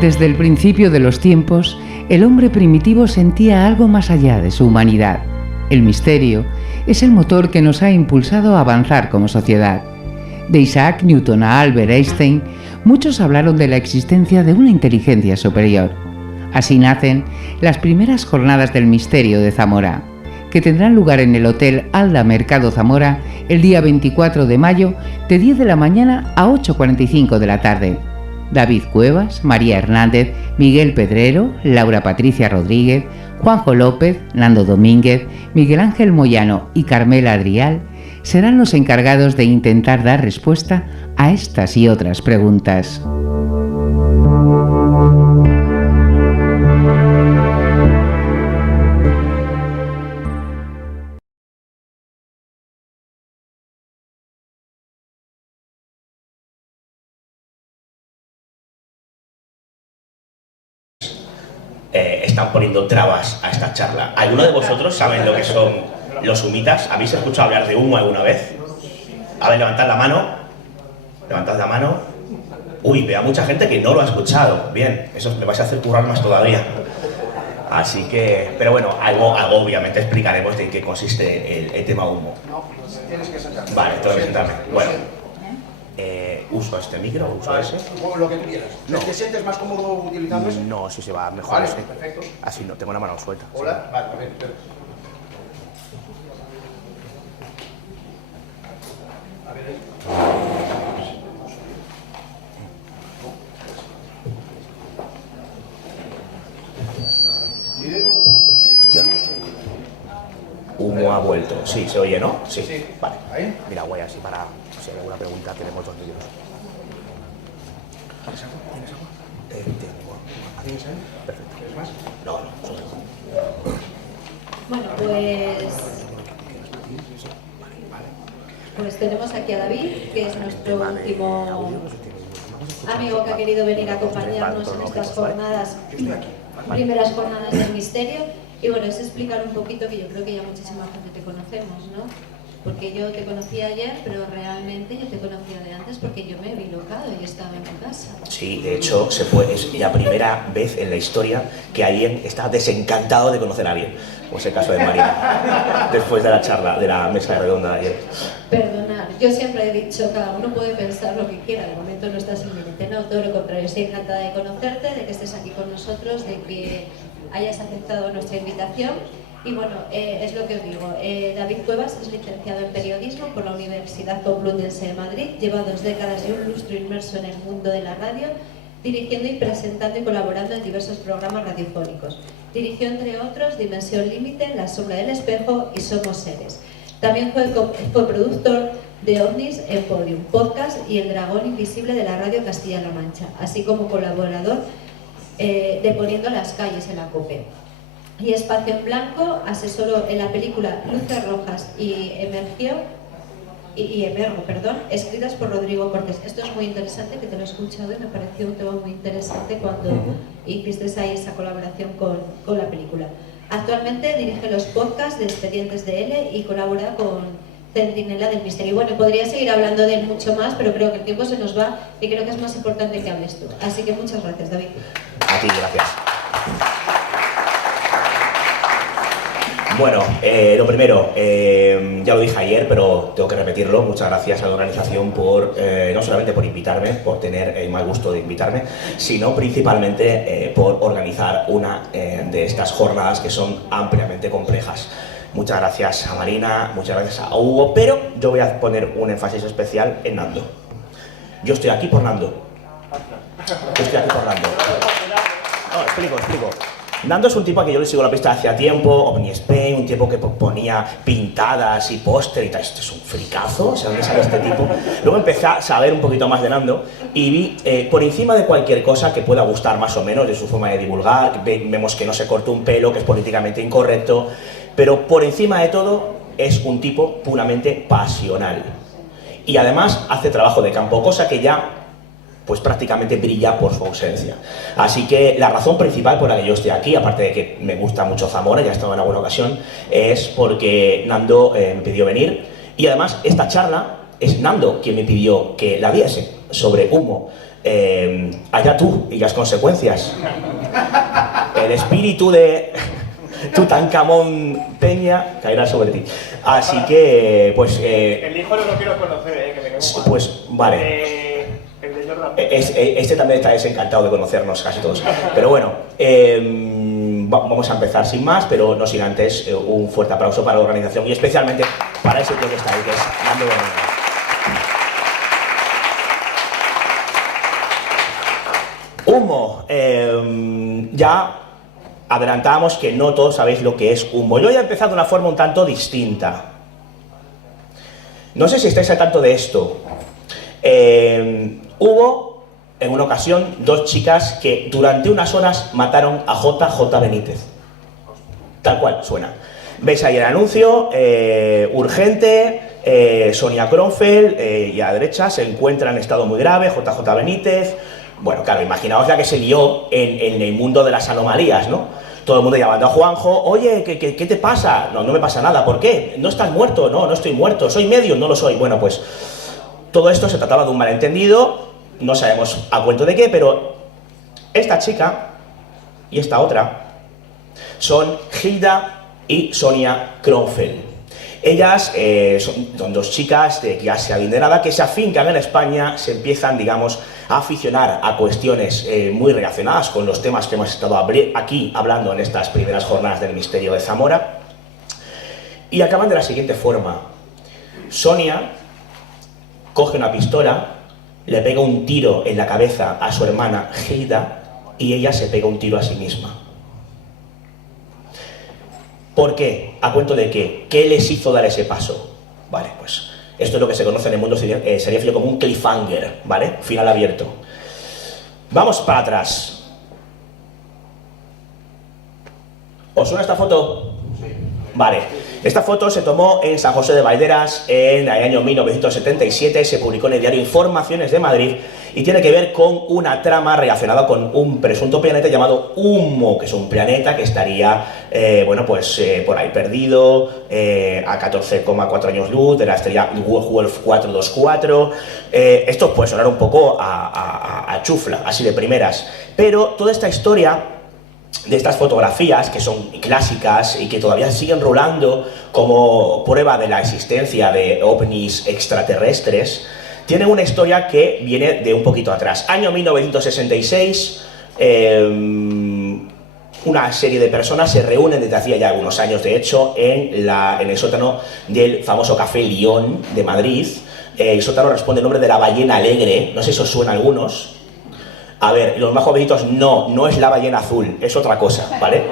Desde el principio de los tiempos, el hombre primitivo sentía algo más allá de su humanidad. El misterio es el motor que nos ha impulsado a avanzar como sociedad. De Isaac Newton a Albert Einstein, muchos hablaron de la existencia de una inteligencia superior. Así nacen las primeras jornadas del misterio de Zamora, que tendrán lugar en el Hotel Alda Mercado Zamora el día 24 de mayo de 10 de la mañana a 8:45 de la tarde. David Cuevas, María Hernández, Miguel Pedrero, Laura Patricia Rodríguez, Juanjo López, Nando Domínguez, Miguel Ángel Moyano y Carmela Adrial serán los encargados de intentar dar respuesta a estas y otras preguntas. Están poniendo trabas a esta charla. ¿Alguno de vosotros saben lo que son los humitas? ¿Habéis escuchado hablar de humo alguna vez? A ver, levantad la mano. Levantad la mano. Uy, veo a mucha gente que no lo ha escuchado. Bien, eso me vais a hacer currar más todavía. Así que, pero bueno, algo obviamente explicaremos de en qué consiste el tema humo. No, tienes que sentarme. Vale, tengo que sentarme. Bueno. ¿Uso este micro o uso ese? Lo que tú quieras. No. ¿Te sientes más cómodo utilizando ese? No, sí se va mejor. Vale, ese. perfecto. Así no, tengo una mano suelta. Hola, vale, a ver. A ver. Hostia. Humo ha vuelto. Sí, ¿se oye, no? Sí. Sí. Vale. Ahí. Mira, voy así para... Si hay alguna pregunta, tenemos 2 minutos. ¿Tienes agua? ¿Tienes agua? Tengo. ¿Tienes ahí? Perfecto. ¿Quieres más? No, no. Bueno, pues tenemos aquí a David, que es nuestro último amigo que ha querido venir a acompañarnos en estas jornadas, primeras jornadas del misterio. Y bueno, es explicar un poquito, que yo creo que ya muchísima gente te conocemos, ¿no? Porque yo te conocí ayer, pero realmente yo te conocía de antes porque yo me he bilocado y estaba en tu casa. Sí, de hecho, es la primera vez en la historia que alguien está desencantado de conocer a alguien. Como es el caso de Marina, después de la charla, de la mesa redonda de ayer. Perdonad, yo siempre he dicho, cada uno puede pensar lo que quiera, de momento no estás en límite, no, todo lo contrario, estoy encantada de conocerte, de que estés aquí con nosotros, de que hayas aceptado nuestra invitación. Y bueno, es lo que os digo, David Cuevas es licenciado en Periodismo por la Universidad Complutense de Madrid, lleva 2 décadas y un lustro inmerso en el mundo de la radio, dirigiendo y presentando y colaborando en diversos programas radiofónicos. Dirigió, entre otros, Dimensión Límite, La Sombra del Espejo y Somos Seres. También fue coproductor de OVNIs en Podium, Podcast y El Dragón Invisible de la Radio Castilla-La Mancha, así como colaborador de Poniendo las Calles en la COPE. Y Espacio en Blanco asesoró en la película Luces Rojas y Emergo, escritas por Rodrigo Cortés. Esto es muy interesante, que te lo he escuchado y me pareció un tema muy interesante cuando hiciste ahí esa colaboración con la película. Actualmente dirige los podcasts de Expedientes de L y colabora con Centinela del Misterio. Bueno, podría seguir hablando de él mucho más, pero creo que el tiempo se nos va y creo que es más importante que hables tú. Así que muchas gracias, David. A ti, gracias. Bueno, lo primero, ya lo dije ayer, pero tengo que repetirlo. Muchas gracias a la organización por, no solamente por invitarme, por tener el mal gusto de invitarme, sino principalmente por organizar una de estas jornadas que son ampliamente complejas. Muchas gracias a Marina, muchas gracias a Hugo, pero yo voy a poner un énfasis especial en Nando. Yo estoy aquí por Nando. Yo estoy aquí por Nando. No, explico. Nando es un tipo a que yo le sigo la pista hace tiempo, OVNI Spain, un tipo que ponía pintadas y póster y tal. Esto es un fricazo, ¿de dónde sale este tipo? Luego empecé a saber un poquito más de Nando y vi, por encima de cualquier cosa que pueda gustar más o menos de su forma de divulgar, vemos que no se corta un pelo, que es políticamente incorrecto, pero por encima de todo es un tipo puramente pasional. Y además hace trabajo de campo, cosa que ya pues prácticamente brilla por su ausencia. Así que la razón principal por la que yo estoy aquí, aparte de que me gusta mucho Zamora, ya he estado en alguna ocasión, es porque Nando me pidió venir y además esta charla es Nando quien me pidió que la diese. sobre humo. Allá tú y las consecuencias. El espíritu de Tutankamón Peña caerá sobre ti. Así que, pues... el hijo no lo quiero conocer, que me quedo mal. Pues, vale. El de Jordan. Este también está desencantado de conocernos casi todos. Pero bueno, vamos a empezar sin más, pero no sin antes un fuerte aplauso para la organización y especialmente para ese tío que está ahí, que es Nando Bonilla. Humo. Ya adelantábamos que no todos sabéis lo que es humo. Yo he empezado de una forma un tanto distinta. No sé si estáis al tanto de esto. Hubo, en una ocasión, dos chicas que durante unas horas mataron a JJ Benítez. Tal cual, suena. Veis ahí el anuncio, urgente, Sonia Kronfeld, y a la derecha se encuentra en estado muy grave, JJ Benítez. Bueno, claro, imaginaos la que se lió en el mundo de las anomalías, ¿no? Todo el mundo llamando a Juanjo, oye, ¿qué te pasa? No, no me pasa nada, ¿por qué? ¿No estás muerto? No, no estoy muerto, ¿soy medio? No lo soy. Bueno, pues todo esto se trataba de un malentendido, no sabemos a cuento de qué, pero esta chica y esta otra son Hilda y Sonia Kronfeld. Ellas son dos chicas de clase adinerada que se afincan en España, se empiezan, digamos, a aficionar a cuestiones muy relacionadas con los temas que hemos estado aquí hablando en estas primeras jornadas del Misterio de Zamora, y acaban de la siguiente forma. Sonia coge una pistola, le pega un tiro en la cabeza a su hermana Hilda y ella se pega un tiro a sí misma. ¿Por qué? ¿A cuento de qué? ¿Qué les hizo dar ese paso? Vale, pues esto es lo que se conoce en el mundo seriéfilo como un cliffhanger, ¿vale? Final abierto. Vamos para atrás. ¿Os suena esta foto? Sí. Vale. Esta foto se tomó en San José de Valderas en el año 1977, se publicó en el diario Informaciones de Madrid y tiene que ver con una trama relacionada con un presunto planeta llamado Humo, que es un planeta que estaría, bueno, pues por ahí perdido, a 14,4 años luz de la estrella Wolf 424. Esto puede sonar un poco a chufla, así de primeras, pero toda esta historia de estas fotografías, que son clásicas y que todavía siguen rolando como prueba de la existencia de ovnis extraterrestres, tienen una historia que viene de un poquito atrás. Año 1966, una serie de personas se reúnen desde hacía ya algunos años, de hecho, en el sótano del famoso Café Lión de Madrid. El sótano responde al nombre de la Ballena Alegre, no sé si os suena a algunos. A ver, los más jovencitos, no es la ballena azul, es otra cosa, ¿vale?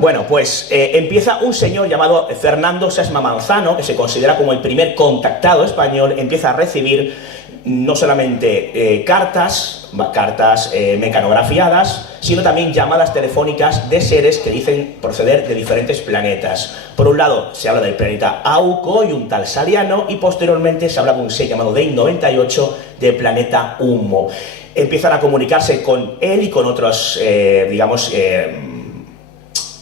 Bueno, pues empieza un señor llamado Fernando Sesma Manzano, que se considera como el primer contactado español, empieza a recibir no solamente cartas mecanografiadas, sino también llamadas telefónicas de seres que dicen proceder de diferentes planetas. Por un lado se habla del planeta Auco y un tal Sariano, y posteriormente se habla de un ser llamado Day 98 del planeta Humo. Empiezan a comunicarse con él y con otros,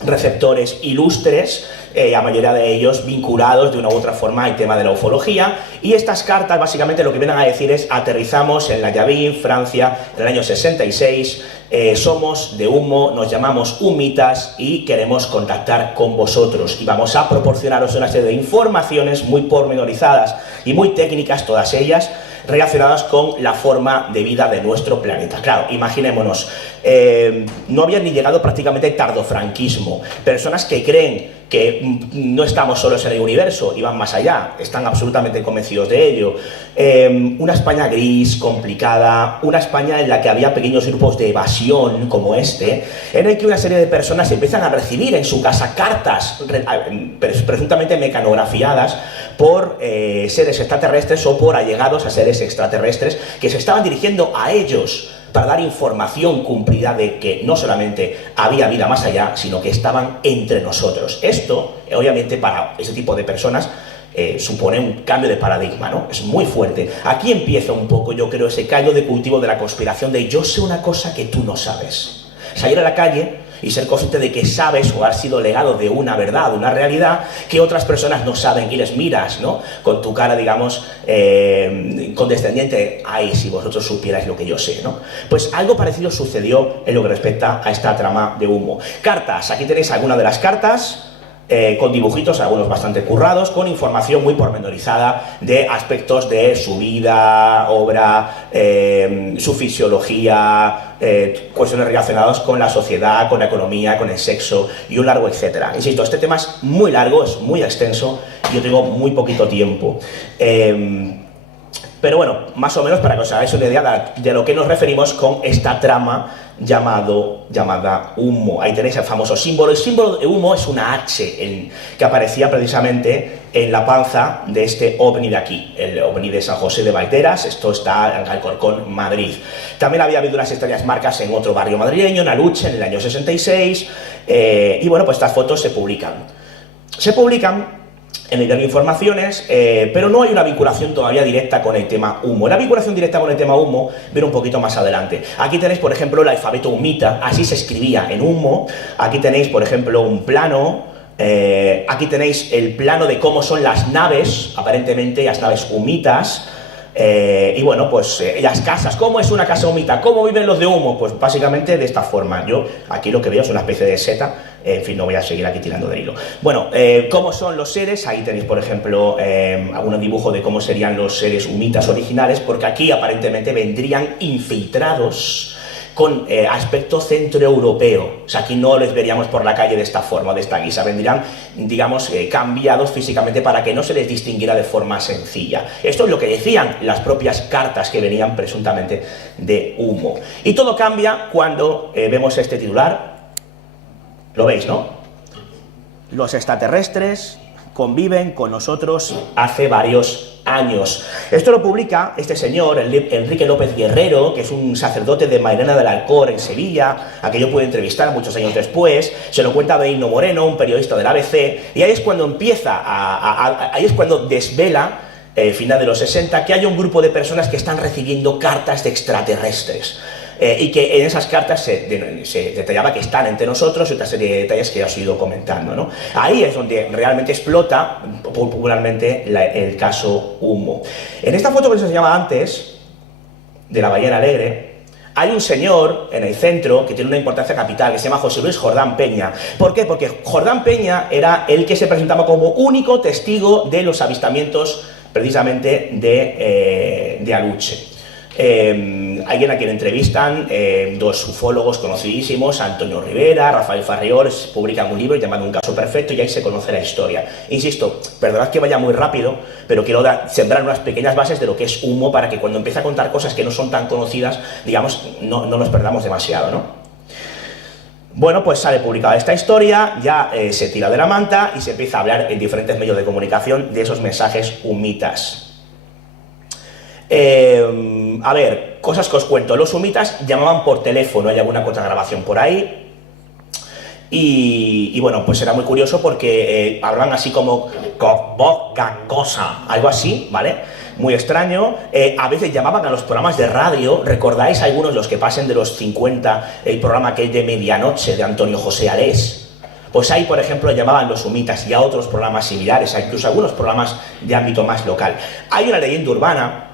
receptores ilustres, la mayoría de ellos vinculados de una u otra forma al tema de la ufología, y estas cartas básicamente lo que vienen a decir es: aterrizamos en la Yavin, Francia, en el año 66, somos de Humo, nos llamamos humitas y queremos contactar con vosotros y vamos a proporcionaros una serie de informaciones muy pormenorizadas y muy técnicas, todas ellas relacionadas con la forma de vida de nuestro planeta. Claro, imaginémonos, no habían ni llegado prácticamente el tardofranquismo, personas que creen que no estamos solos en el universo y van más allá, están absolutamente convencidos de ello. Una España gris, complicada, una España en la que había pequeños grupos de evasión como este, en el que una serie de personas empiezan a recibir en su casa cartas presuntamente mecanografiadas por seres extraterrestres o por allegados a seres extraterrestres que se estaban dirigiendo a ellos para dar información cumplida de que no solamente había vida más allá, sino que estaban entre nosotros. Esto, obviamente, para ese tipo de personas supone un cambio de paradigma, ¿no? Es muy fuerte. Aquí empieza un poco, yo creo, ese caldo de cultivo de la conspiración de yo sé una cosa que tú no sabes. Salir a la calle y ser consciente de que sabes o has sido legado de una verdad, una realidad que otras personas no saben y les miras, ¿no? Con tu cara, digamos, condescendiente, ay, si vosotros supierais lo que yo sé, ¿no? Pues algo parecido sucedió en lo que respecta a esta trama de humo. Cartas, aquí tenéis algunas de las cartas, con dibujitos, algunos bastante currados, con información muy pormenorizada de aspectos de su vida, obra, su fisiología, cuestiones relacionadas con la sociedad, con la economía, con el sexo y un largo etcétera. Insisto, este tema es muy largo, es muy extenso y yo tengo muy poquito tiempo. Pero bueno, más o menos para que os hagáis una idea de lo que nos referimos con esta trama llamada humo. Ahí tenéis el famoso símbolo. El símbolo de humo es una H que aparecía precisamente en la panza de este ovni de aquí, el ovni de San José de Valderas. Esto está en Alcorcón, Madrid. También había habido unas extrañas marcas en otro barrio madrileño, en Aluche, en el año 66. Y bueno, pues estas fotos se publican. En el diario Informaciones, pero no hay una vinculación todavía directa con el tema humo. La vinculación directa con el tema humo viene un poquito más adelante. Aquí tenéis, por ejemplo, el alfabeto humita, así se escribía en humo. Aquí tenéis, por ejemplo, un plano. Aquí tenéis el plano de cómo son las naves, aparentemente las naves humitas. Y bueno, pues las casas. ¿Cómo es una casa humita? ¿Cómo viven los de humo? Pues básicamente de esta forma. Yo aquí lo que veo es una especie de seta. En fin, no voy a seguir aquí tirando del hilo. Bueno, ¿cómo son los seres? Ahí tenéis, por ejemplo, algún dibujo de cómo serían los seres humitas originales, porque aquí aparentemente vendrían infiltrados con aspecto centroeuropeo. O sea, aquí no les veríamos por la calle de esta forma, de esta guisa. Vendrían, digamos, cambiados físicamente para que no se les distinguiera de forma sencilla. Esto es lo que decían las propias cartas que venían presuntamente de humo. Y todo cambia cuando vemos este titular. Lo veis, ¿no? Los extraterrestres conviven con nosotros hace varios años. Esto lo publica este señor, Enrique López Guerrero, que es un sacerdote de Mairena del Alcor en Sevilla, a que yo pude entrevistar muchos años después. Se lo cuenta Benigno Moreno, un periodista del ABC, y ahí es cuando empieza ahí es cuando desvela, final de los 60, que hay un grupo de personas que están recibiendo cartas de extraterrestres. Y que en esas cartas se detallaba que están entre nosotros y otra serie de detalles que ya os he ido comentando, ¿no? Ahí es donde realmente explota popularmente el caso humo. En esta foto que os enseñaba antes, de la Ballena Alegre, hay un señor en el centro que tiene una importancia capital, que se llama José Luis Jordán Peña. ¿Por qué? Porque Jordán Peña era el que se presentaba como único testigo de los avistamientos precisamente de Aluche. Alguien a quien entrevistan dos ufólogos conocidísimos, Antonio Rivera, Rafael Farriol, publican un libro llamado Un caso perfecto y ahí se conoce la historia. Insisto, perdonad que vaya muy rápido, pero quiero sembrar unas pequeñas bases de lo que es humo para que cuando empiece a contar cosas que no son tan conocidas, digamos, no nos perdamos demasiado, ¿no? Bueno, pues sale publicada esta historia, ya se tira de la manta y se empieza a hablar en diferentes medios de comunicación de esos mensajes humitas. A ver, cosas que os cuento. Los humitas llamaban por teléfono, hay alguna otra grabación por ahí. Y bueno, pues era muy curioso porque hablan así como con voz gangosa, algo así, ¿vale? Muy extraño. A veces llamaban a los programas de radio. ¿Recordáis algunos, los que pasen de los 50, el programa que es de medianoche de Antonio José Alés? Pues ahí, por ejemplo, llamaban los humitas y a otros programas similares, incluso algunos programas de ámbito más local. Hay una leyenda urbana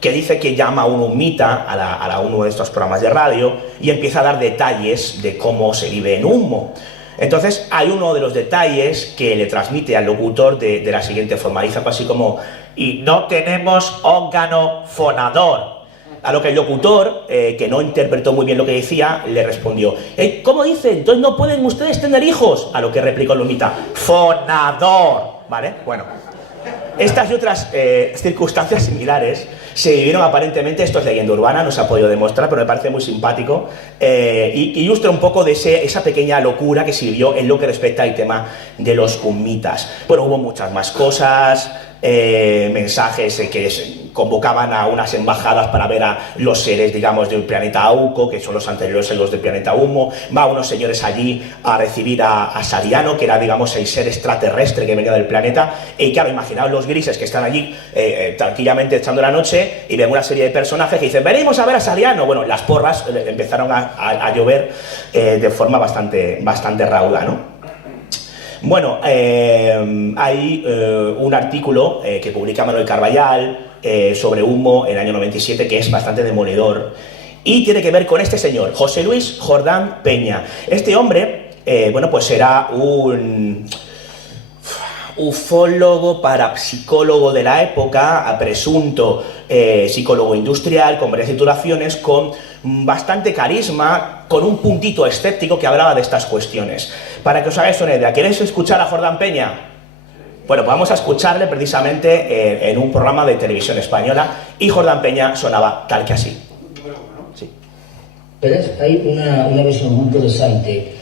que dice que llama a un humita a uno de estos programas de radio y empieza a dar detalles de cómo se vive en humo. Entonces hay uno de los detalles que le transmite al locutor de la siguiente forma, dice algo así como: y no tenemos órgano fonador. A lo que el locutor, que no interpretó muy bien lo que decía, le respondió: ¿cómo dice? Entonces no pueden ustedes tener hijos. A lo que replicó el humita: fonador. ¿Vale? Bueno, estas y otras circunstancias similares se vivieron aparentemente. Esto es leyenda urbana, no se ha podido demostrar, pero me parece muy simpático y ilustra un poco de esa pequeña locura que se vivió en lo que respecta al tema de los humitas. Bueno, hubo muchas más cosas, mensajes que convocaban a unas embajadas para ver a los seres, digamos, del planeta Auco, que son los anteriores a los del planeta Humo. Va unos señores allí a recibir a Sariano, que era, digamos, el ser extraterrestre que venía del planeta. Y claro, imaginaos los grises que están allí tranquilamente echando la noche y ven una serie de personajes que dicen, venimos a ver a Sariano. Bueno, las porras empezaron a llover de forma bastante rauda, ¿no? Bueno, hay un artículo que publica Manuel Carballal sobre Humo en el año 97 que es bastante demoledor y tiene que ver con este señor, José Luis Jordán Peña. Este hombre, bueno, pues era un ufólogo, parapsicólogo de la época, presunto psicólogo industrial, con varias titulaciones, con bastante carisma, con un puntito escéptico que hablaba de estas cuestiones. Para que os hagáis una idea, ¿queréis escuchar a Jordán Peña? Bueno, pues vamos a escucharle precisamente en un programa de televisión española y Jordán Peña sonaba tal que así. Sí. Hay una versión muy interesante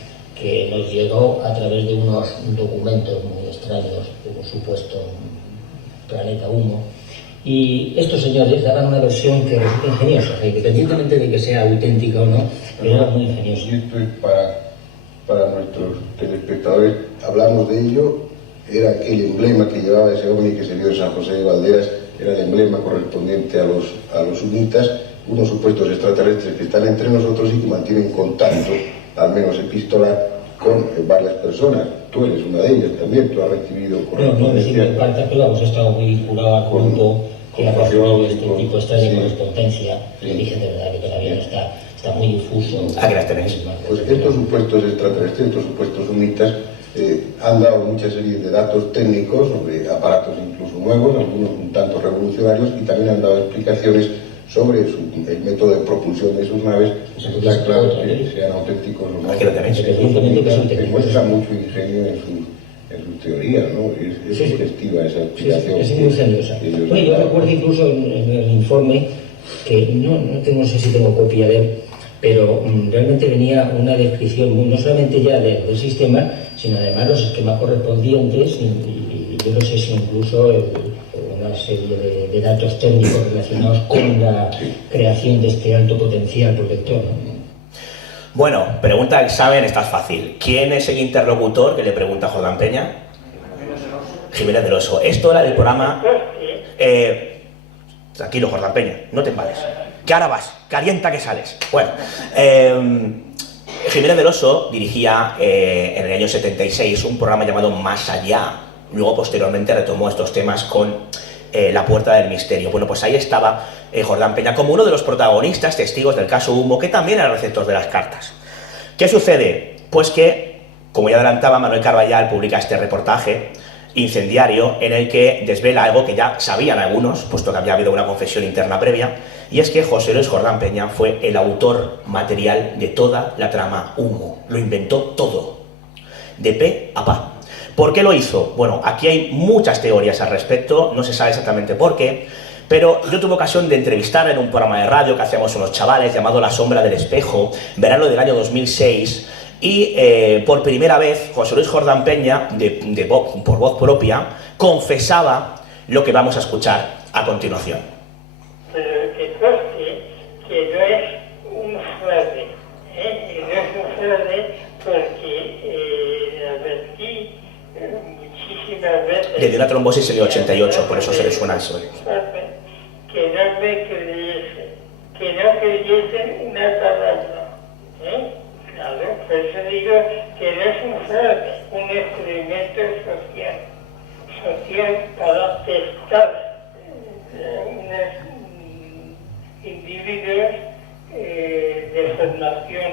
que nos llegó a través de unos documentos muy extraños de un supuesto planeta Humo. Y estos señores daban una versión que resulta ingeniosa, independientemente de que sea auténtica o no, pero era muy ingeniosa. Y esto es para nuestros telespectadores. Hablamos de ello, era aquel emblema que llevaba ese ovni que se vio en San José de Valderas, era el emblema correspondiente a los sunitas, unos supuestos extraterrestres que están entre nosotros y que mantienen contacto, al menos epistolar, con varias personas. Tú eres una de ellas también, tú has recibido No decirme parte, pero hemos estado muy vinculados al grupo que ha recibido este tipo de correspondencia. El origen de verdad que todavía está muy difuso. Aquí las tenéis. Pues estos supuestos extraterrestres, estos supuestos sunitas, han dado mucha serie de datos técnicos sobre aparatos incluso nuevos, algunos un tanto revolucionarios, y también han dado explicaciones sobre el método de propulsión de sus naves. Está claro que sean auténticos o no. Aquí lo tenéis. Demuestra mucho ingenio en sus teorías, ¿no? Es sugestiva esa explicación. Es muy ingeniosa. Bueno, yo recuerdo incluso en el informe, que no sé si tengo copia de él, pero realmente venía una descripción no solamente ya del sistema, sino además los esquemas correspondientes y yo no sé si incluso una serie de datos técnicos relacionados con la creación de este alto potencial protector, ¿no? Bueno, pregunta del examen, esta es fácil. ¿Quién es el interlocutor que le pregunta a Jordán Peña? Jiménez del Oso. Esto era del programa... tranquilo, Jordán Peña, no te enfades. Que ahora vas, calienta que sales. Bueno, Jiménez del Oso dirigía en el año 76 un programa llamado Más Allá. Luego, posteriormente, retomó estos temas con La Puerta del Misterio. Bueno, pues ahí estaba Jordán Peña como uno de los protagonistas, testigos del caso Humo, que también era receptor de las cartas. ¿Qué sucede? Pues que, como ya adelantaba, Manuel Carballal publica este reportaje incendiario en el que desvela algo que ya sabían algunos, puesto que había habido una confesión interna previa, y es que José Luis Jordán Peña fue el autor material de toda la trama Humo. Lo inventó todo, de pe a pa. ¿Por qué lo hizo? Bueno, aquí hay muchas teorías al respecto, no se sabe exactamente por qué, pero yo tuve ocasión de entrevistar en un programa de radio que hacíamos unos chavales llamado La Sombra del Espejo, verano del año 2006, y por primera vez José Luis Jordán Peña, por voz propia, confesaba lo que vamos a escuchar a continuación. Pero que conste que no es un fraude, y no es un fraude porque advertí muchísimas veces... Le dio una trombosis en el 88, por eso se le suena eso. Que no me creyesen una palabra, Claro, por eso digo que no es un fraude, un experimento social para testar unos individuos de formación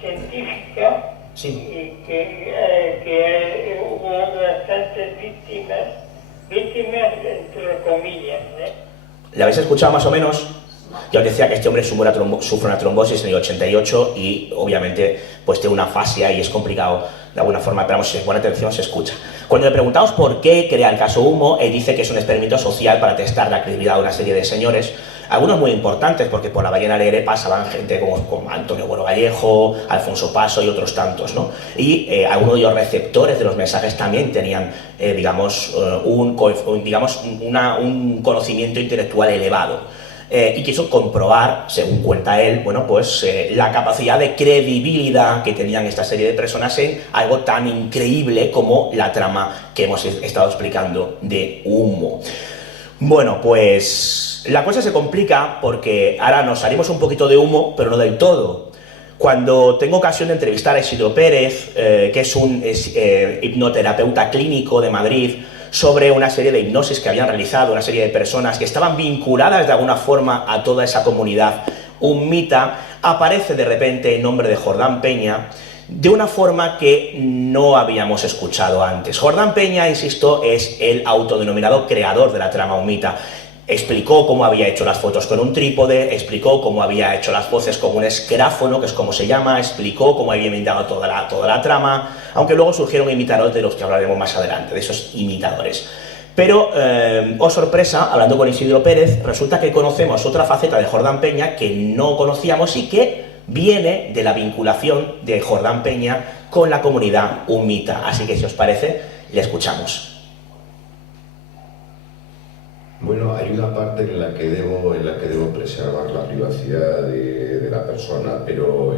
científica. Sí. Y que hubo bastantes víctimas entre comillas. ¿La habéis escuchado más o menos? Ya os decía que este hombre sufre una trombosis en el 88 y obviamente pues tiene una afasia y es complicado de alguna forma, pero vamos, si se pone atención se escucha. Cuando le preguntamos por qué crea el caso Humo, él dice que es un experimento social para testar la credibilidad de una serie de señores, algunos muy importantes, porque por la Ballena Alegre pasaban gente como Antonio Bueno Vallejo, Alfonso Paso y otros tantos, ¿no? Y algunos de los receptores de los mensajes también tenían, un conocimiento intelectual elevado. Y quiso comprobar, según cuenta él, bueno, pues la capacidad de credibilidad que tenían esta serie de personas en algo tan increíble como la trama que hemos estado explicando de Humo. Bueno, pues la cosa se complica porque ahora nos salimos un poquito de Humo, pero no del todo. Cuando tengo ocasión de entrevistar a Isidro Pérez, que es un hipnoterapeuta clínico de Madrid, sobre una serie de hipnosis que habían realizado una serie de personas que estaban vinculadas de alguna forma a toda esa comunidad hummita, aparece de repente el nombre de Jordán Peña de una forma que no habíamos escuchado antes. Jordán Peña, insisto, es el autodenominado creador de la trama hummita. Explicó cómo había hecho las fotos con un trípode, explicó cómo había hecho las voces con un escráfono, que es como se llama, explicó cómo había inventado toda la trama, aunque luego surgieron imitadores de los que hablaremos más adelante, de esos imitadores. Pero, oh sorpresa, hablando con Isidro Pérez, resulta que conocemos otra faceta de Jordán Peña que no conocíamos y que viene de la vinculación de Jordán Peña con la comunidad hummita. Así que, si os parece, le escuchamos. Bueno, hay una parte en la que debo preservar la privacidad de la persona, pero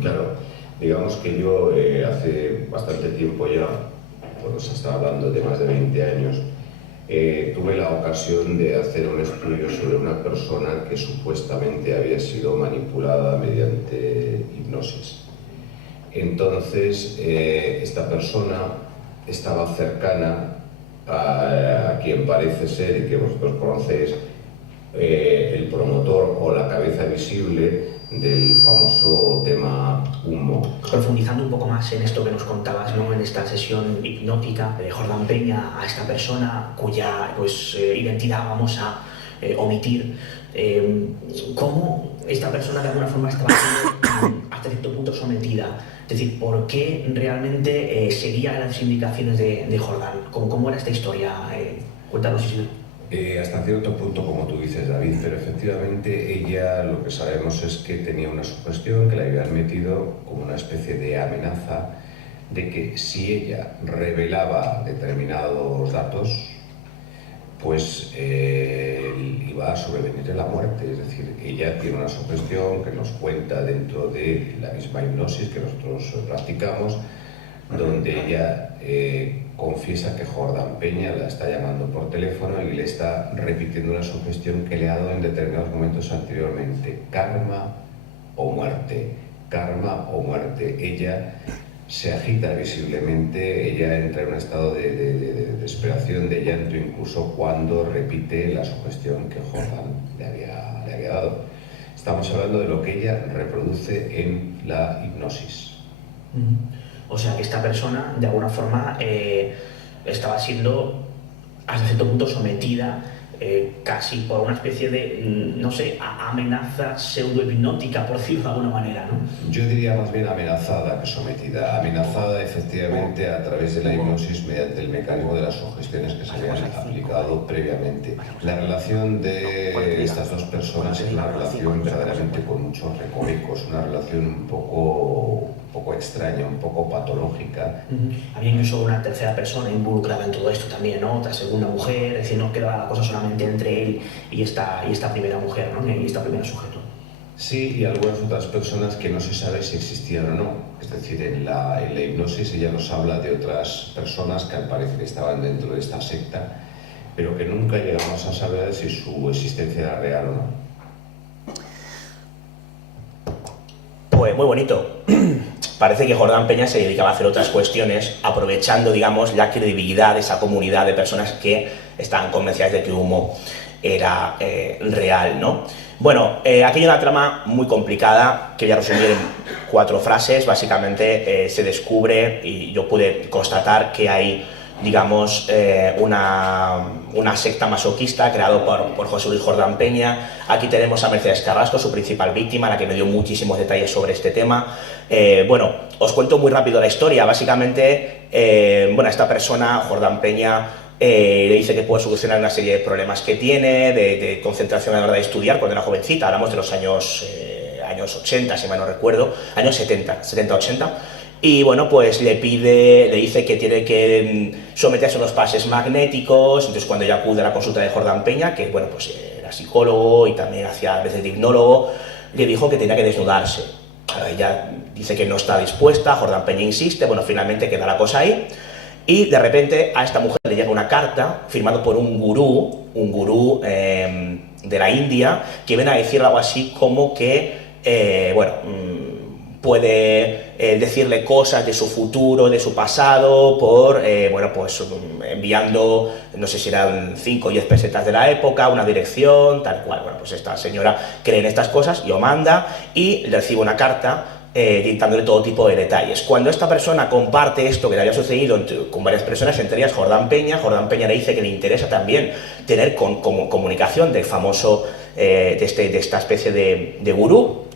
claro, digamos que yo hace bastante tiempo ya, bueno, se está hablando de más de 20 años, tuve la ocasión de hacer un estudio sobre una persona que supuestamente había sido manipulada mediante hipnosis. Entonces, esta persona estaba cercana a quien parece ser, y que vosotros conocéis, el promotor o la cabeza visible del famoso tema Humo. Profundizando un poco más en esto que nos contabas, ¿no?, en esta sesión hipnótica de Jordán Peña, a esta persona cuya identidad vamos a omitir, ¿cómo esta persona de alguna forma estaba siendo hasta cierto punto sometida? Es decir, ¿por qué realmente seguía las indicaciones de Jordán? ¿Cómo era esta historia? Cuéntanos, Isidro. Hasta cierto punto, como tú dices, David, pero efectivamente ella, lo que sabemos es que tenía una sugestión que le habían metido como una especie de amenaza de que si ella revelaba determinados datos, pues iba a sobrevenir la muerte. Es decir, ella tiene una sugestión que nos cuenta dentro de la misma hipnosis que nosotros practicamos, donde ella confiesa que Jordán Peña la está llamando por teléfono y le está repitiendo una sugestión que le ha dado en determinados momentos anteriormente: karma o muerte, karma o muerte. Ella se agita visiblemente, ella entra en un estado de desesperación, de llanto, incluso cuando repite la sugestión que Jordán le había dado. Estamos hablando de lo que ella reproduce en la hipnosis. O sea, que esta persona, de alguna forma, estaba siendo hasta cierto punto sometida casi por una especie de, no sé, amenaza pseudo-hipnótica, por decirlo de alguna manera, ¿no? Yo diría más bien amenazada que sometida. Amenazada, efectivamente, a través de la hipnosis mediante el mecanismo de las sugestiones que se habían aplicado previamente. La relación de estas dos personas es una relación verdaderamente con muchos recovecos, una relación un poco extraña, un poco patológica. Había incluso una tercera persona involucrada en todo esto también, ¿no? Otra segunda mujer, es decir, no quedaba la cosa solamente entre él y esta primera mujer, ¿no?, y esta primera sujeto. Sí, y algunas otras personas que no se sabe si existían o no. Es decir, en la hipnosis ella nos habla de otras personas que al parecer estaban dentro de esta secta, pero que nunca llegamos a saber si su existencia era real o no. Pues muy bonito. Parece que Jordán Peña se dedicaba a hacer otras cuestiones, aprovechando, digamos, la credibilidad de esa comunidad de personas que estaban convencidas de que Humo era real, ¿no? Bueno, aquí hay una trama muy complicada que voy a resumir en 4 frases. Básicamente se descubre, y yo pude constatar, que hay digamos, una secta masoquista creado por José Luis Jordán Peña. Aquí tenemos a Mercedes Carrasco, su principal víctima, la que me dio muchísimos detalles sobre este tema. Bueno, os cuento muy rápido la historia. Básicamente, esta persona, Jordán Peña, le dice que puede solucionar una serie de problemas que tiene, de concentración a la hora de estudiar cuando era jovencita. Hablamos de los años 80, si mal no recuerdo, años 70-80. Y bueno, pues le dice que tiene que someterse a unos pases magnéticos. Entonces cuando ella acude a la consulta de Jordán Peña, que bueno, pues era psicólogo y también hacía a veces de hipnólogo, le dijo que tenía que desnudarse. Ahora ella dice que no está dispuesta, Jordán Peña insiste, bueno, finalmente queda la cosa ahí. Y de repente a esta mujer le llega una carta firmada por un gurú de la India, que viene a decir algo así como que, puede decirle cosas de su futuro, de su pasado, por, enviando, no sé si eran 5 o 10 pesetas de la época, una dirección, tal cual. Bueno, pues esta señora cree en estas cosas, lo manda y le recibe una carta dictándole todo tipo de detalles. Cuando esta persona comparte esto que le había sucedido con varias personas, entre ellas Jordán Peña le dice que le interesa también tener como comunicación del famoso, de esta especie de gurú.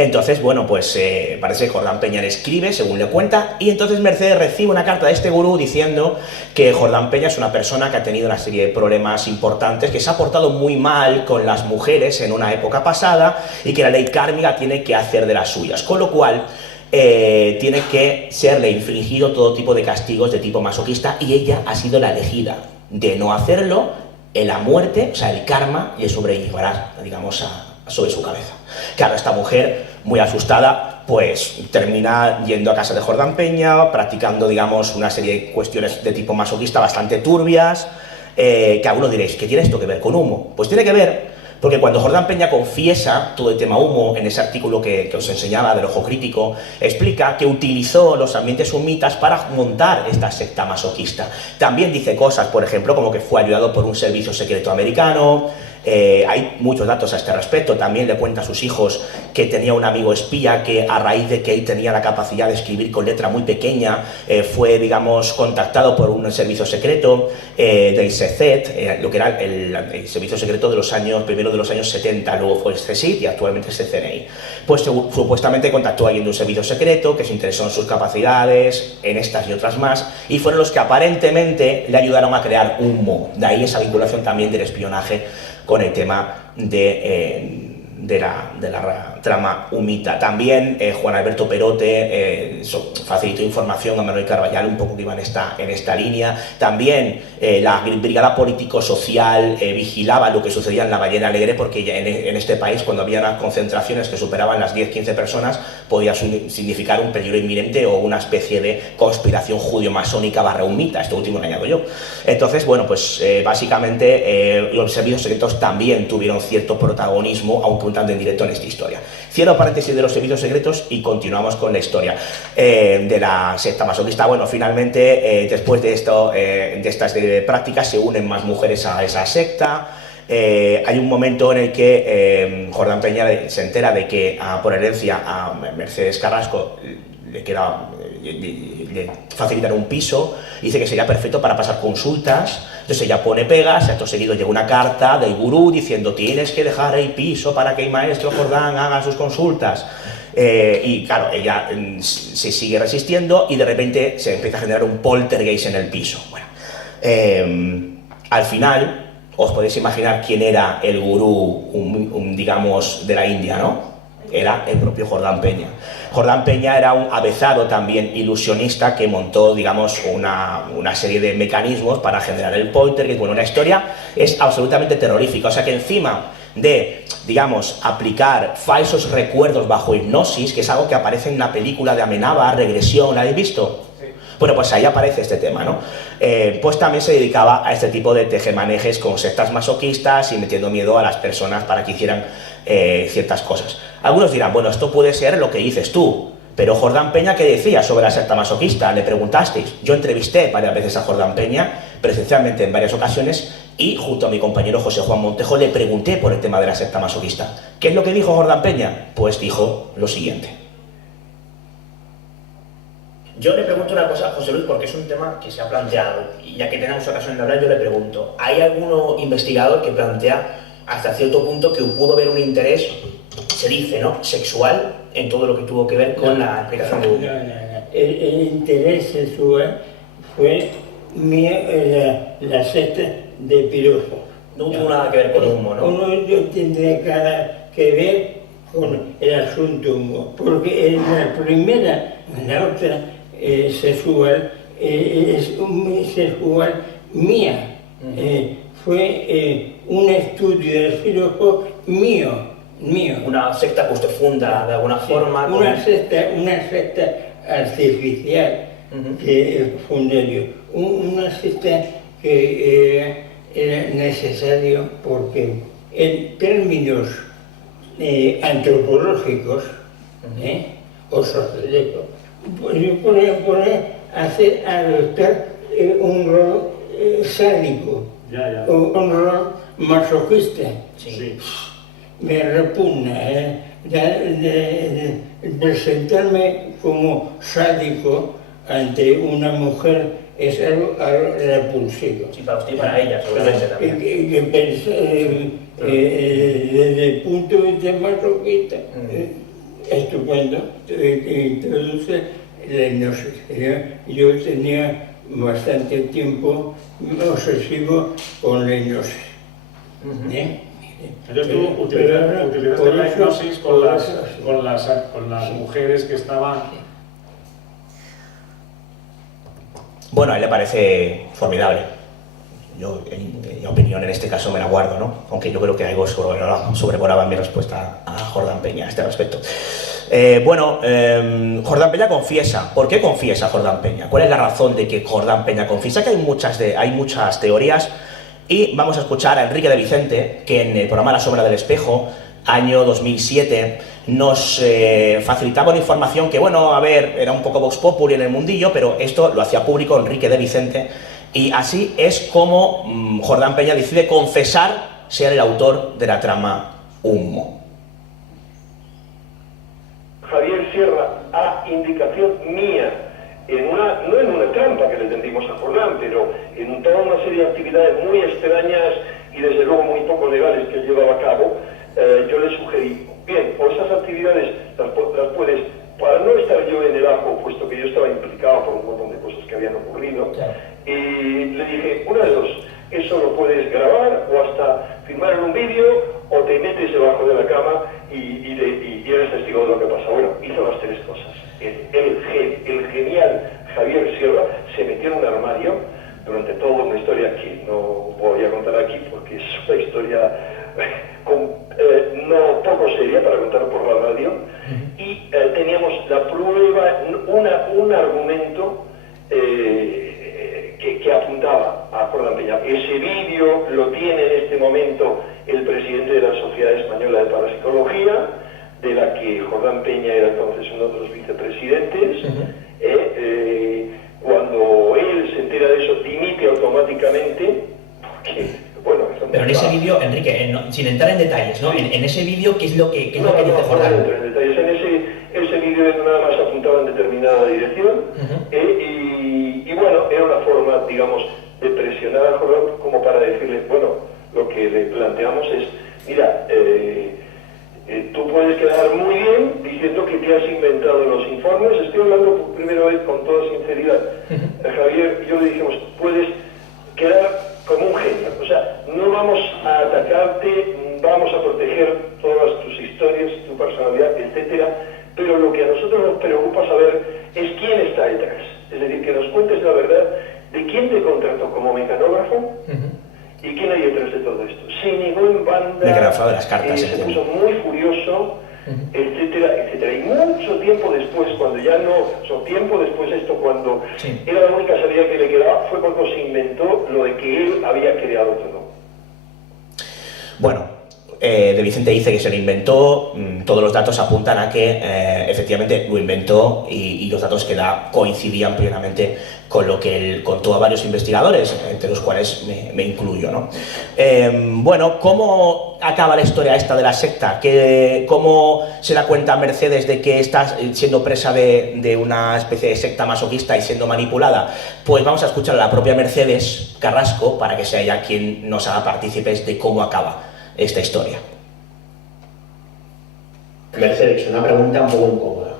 Entonces, bueno, pues parece que Jordán Peña le escribe, según le cuenta, y entonces Mercedes recibe una carta de este gurú diciendo que Jordán Peña es una persona que ha tenido una serie de problemas importantes, que se ha portado muy mal con las mujeres en una época pasada y que la ley kármica tiene que hacer de las suyas, con lo cual tiene que serle infligido todo tipo de castigos de tipo masoquista y ella ha sido la elegida. De no hacerlo, la muerte, o sea, el karma, le sobrellevará, digamos, sobre su cabeza. Claro, esta mujer, muy asustada, pues termina yendo a casa de Jordán Peña, practicando, digamos, una serie de cuestiones de tipo masoquista bastante turbias, que algunos diréis, ¿qué tiene esto que ver con humo? Pues tiene que ver, porque cuando Jordán Peña confiesa todo el tema humo, en ese artículo que os enseñaba del Ojo Crítico, explica que utilizó los ambientes humitas para montar esta secta masoquista. También dice cosas, por ejemplo, como que fue ayudado por un servicio secreto americano. Hay muchos datos a este respecto. También le cuenta a sus hijos que tenía un amigo espía que, a raíz de que él tenía la capacidad de escribir con letra muy pequeña, fue, digamos, contactado por un servicio secreto del CECET, lo que era el servicio secreto de los años, primero de los años 70, luego fue el CSIC y actualmente es el CNI. Pues supuestamente contactó a alguien de un servicio secreto que se interesó en sus capacidades, en estas y otras más, y fueron los que aparentemente le ayudaron a crear humo. De ahí esa vinculación también del espionaje con el tema de la trama humita. También Juan Alberto Perote facilitó información a Manuel Carballal un poco que iba en esta línea. También la brigada político-social vigilaba lo que sucedía en la Ballena Alegre, porque en este país, cuando había unas concentraciones que superaban las 10-15 personas, podía significar un peligro inminente o una especie de conspiración judio-masónica / humita. Esto último lo añado yo. Entonces, bueno, pues básicamente los servicios secretos también tuvieron cierto protagonismo, aunque un tanto en directo en esta historia. Cierro paréntesis de los servicios secretos y continuamos con la historia de la secta masoquista. Bueno, finalmente, después de estas prácticas, se unen más mujeres a esa secta. Hay un momento en el que Jordán Peña se entera de que por herencia a Mercedes Carrasco le facilitan un piso, dice que sería perfecto para pasar consultas. Entonces ella pone pegas, acto seguido llega una carta del gurú diciendo tienes que dejar el piso para que el maestro Jordán haga sus consultas. Y claro, ella se sigue resistiendo y de repente se empieza a generar un poltergeist en el piso. Bueno, al final os podéis imaginar quién era el gurú, digamos, de la India, ¿no? Era el propio Jordán Peña. Jordán Peña era un avezado también ilusionista que montó, digamos, una serie de mecanismos para generar el poltergeist. Bueno, la historia es absolutamente terrorífica. O sea que encima de, digamos, aplicar falsos recuerdos bajo hipnosis, que es algo que aparece en una película de Amenábar, Regresión, ¿la habéis visto? Bueno, pues ahí aparece este tema, ¿no? Pues también se dedicaba a este tipo de tejemanejes con sectas masoquistas y metiendo miedo a las personas para que hicieran ciertas cosas. Algunos dirán, bueno, esto puede ser lo que dices tú, pero Jordán Peña, ¿qué decía sobre la secta masoquista? Le preguntasteis. Yo entrevisté varias veces a Jordán Peña, presencialmente en varias ocasiones, y junto a mi compañero José Juan Montejo le pregunté por el tema de la secta masoquista. ¿Qué es lo que dijo Jordán Peña? Pues dijo lo siguiente. Yo le pregunto una cosa a José Luis, porque es un tema que se ha planteado, y ya que tenemos ocasión de hablar, yo le pregunto, ¿hay algún investigador que plantea hasta cierto punto que pudo haber un interés, se dice, ¿no?, sexual en todo lo que tuvo que ver con la explicación de Humo? El interés sexual fue la secta de Piropo. No tuvo nada que ver con Humo, ¿no? Uno tendría que ver con el asunto Humo, porque en la primera, la otra sexual, es un sexual mía. Fue un estudio del Piropo mío. Una secta que usted funda de alguna forma. Una secta artificial que fundé yo. Una secta que era necesario porque en términos antropológicos o sociológicos, hacer adoptar un rol sádico, un rol masoquista. Sí. Me repugna de presentarme como sádico ante una mujer, es algo repulsivo. Sí, para usted y para ella, seguramente también. Desde el punto de vista masoquista, estupendo, introduce la hipnosis. Yo tenía bastante tiempo obsesivo con la hipnosis. Entonces tú utilizaste la hipnosis con las mujeres que estaban... Bueno, a él le parece formidable. Yo, en mi opinión, en este caso me la guardo, ¿no? Aunque yo creo que algo sobrevolaba mi respuesta a Jordán Peña a este respecto. Jordán Peña confiesa. ¿Por qué confiesa Jordán Peña? ¿Cuál es la razón de que Jordán Peña confiesa? Que hay muchas teorías. Y vamos a escuchar a Enrique de Vicente, que en el programa La Sombra del Espejo, año 2007, nos facilitaba una información que, bueno, a ver, era un poco vox populi en el mundillo, pero esto lo hacía público Enrique de Vicente, y así es como Jordán Peña decide confesar ser el autor de la trama Humo. Javier Sierra, a indicación mía, no en una trampa que le tendimos a Jordán, pero en toda una serie de actividades muy extrañas y desde luego muy poco legales que él llevaba a cabo, yo le sugerí, bien, o esas actividades las puedes, para no estar yo en el ajo, puesto que yo estaba implicado por un montón de cosas que habían ocurrido, y le dije, una de dos, eso lo puedes grabar o hasta filmar en un vídeo, o te metes debajo de la cama y eres testigo de lo que pasa. Bueno, hizo las tres cosas. El genial Javier Sierra se metió en un armario durante toda una historia que no voy a contar aquí porque es una historia no poco seria para contar por la radio, y teníamos la prueba, un argumento que apuntaba a Jordán Peña. Ese vídeo lo tiene en este momento el presidente de la Sociedad Española de Parapsicología, de la que Jordán Peña era entonces uno de los vicepresidentes. Cuando él se entera de eso, dimite automáticamente, porque, bueno... Pero en ese vídeo, Enrique, sin entrar en detalles, ¿no? En ese vídeo, ¿qué es lo que dice Jordán? No entro en detalles. En ese vídeo nada más apuntaba en determinada dirección, y bueno, era una forma, digamos, de presionar a Jordán como para decirle, bueno, lo que le planteamos es, mira, tú puedes quedar muy bien diciendo que te has inventado los informes. Estoy hablando por primera vez con toda sinceridad. Javier, yo le dijimos, puedes quedar como un genio. O sea, no vamos a atacarte, vamos a proteger todas tus historias, tu personalidad, etcétera. Pero lo que a nosotros nos preocupa saber es quién está detrás. Es decir, que nos cuentes la verdad de quién te contrató como mecanógrafo. ¿Y quién hay detrás de todo esto? Se negó en banda, de las cartas, se puso muy furioso, etcétera, etcétera. Y mucho tiempo después, cuando ya no, tiempo después esto, cuando era la única salida que le quedaba, fue cuando se inventó lo de que él había creado todo. Bueno, de Vicente dice que se lo inventó, todos los datos apuntan a que efectivamente lo inventó y los datos que da coincidían plenamente con lo que él contó a varios investigadores, entre los cuales me incluyo, ¿no? Bueno, ¿cómo acaba la historia esta de la secta? ¿Cómo se da cuenta Mercedes de que está siendo presa de una especie de secta masoquista y siendo manipulada? Pues vamos a escuchar a la propia Mercedes Carrasco para que sea ella quien nos haga partícipes de cómo acaba esta historia. Mercedes, una pregunta un poco incómoda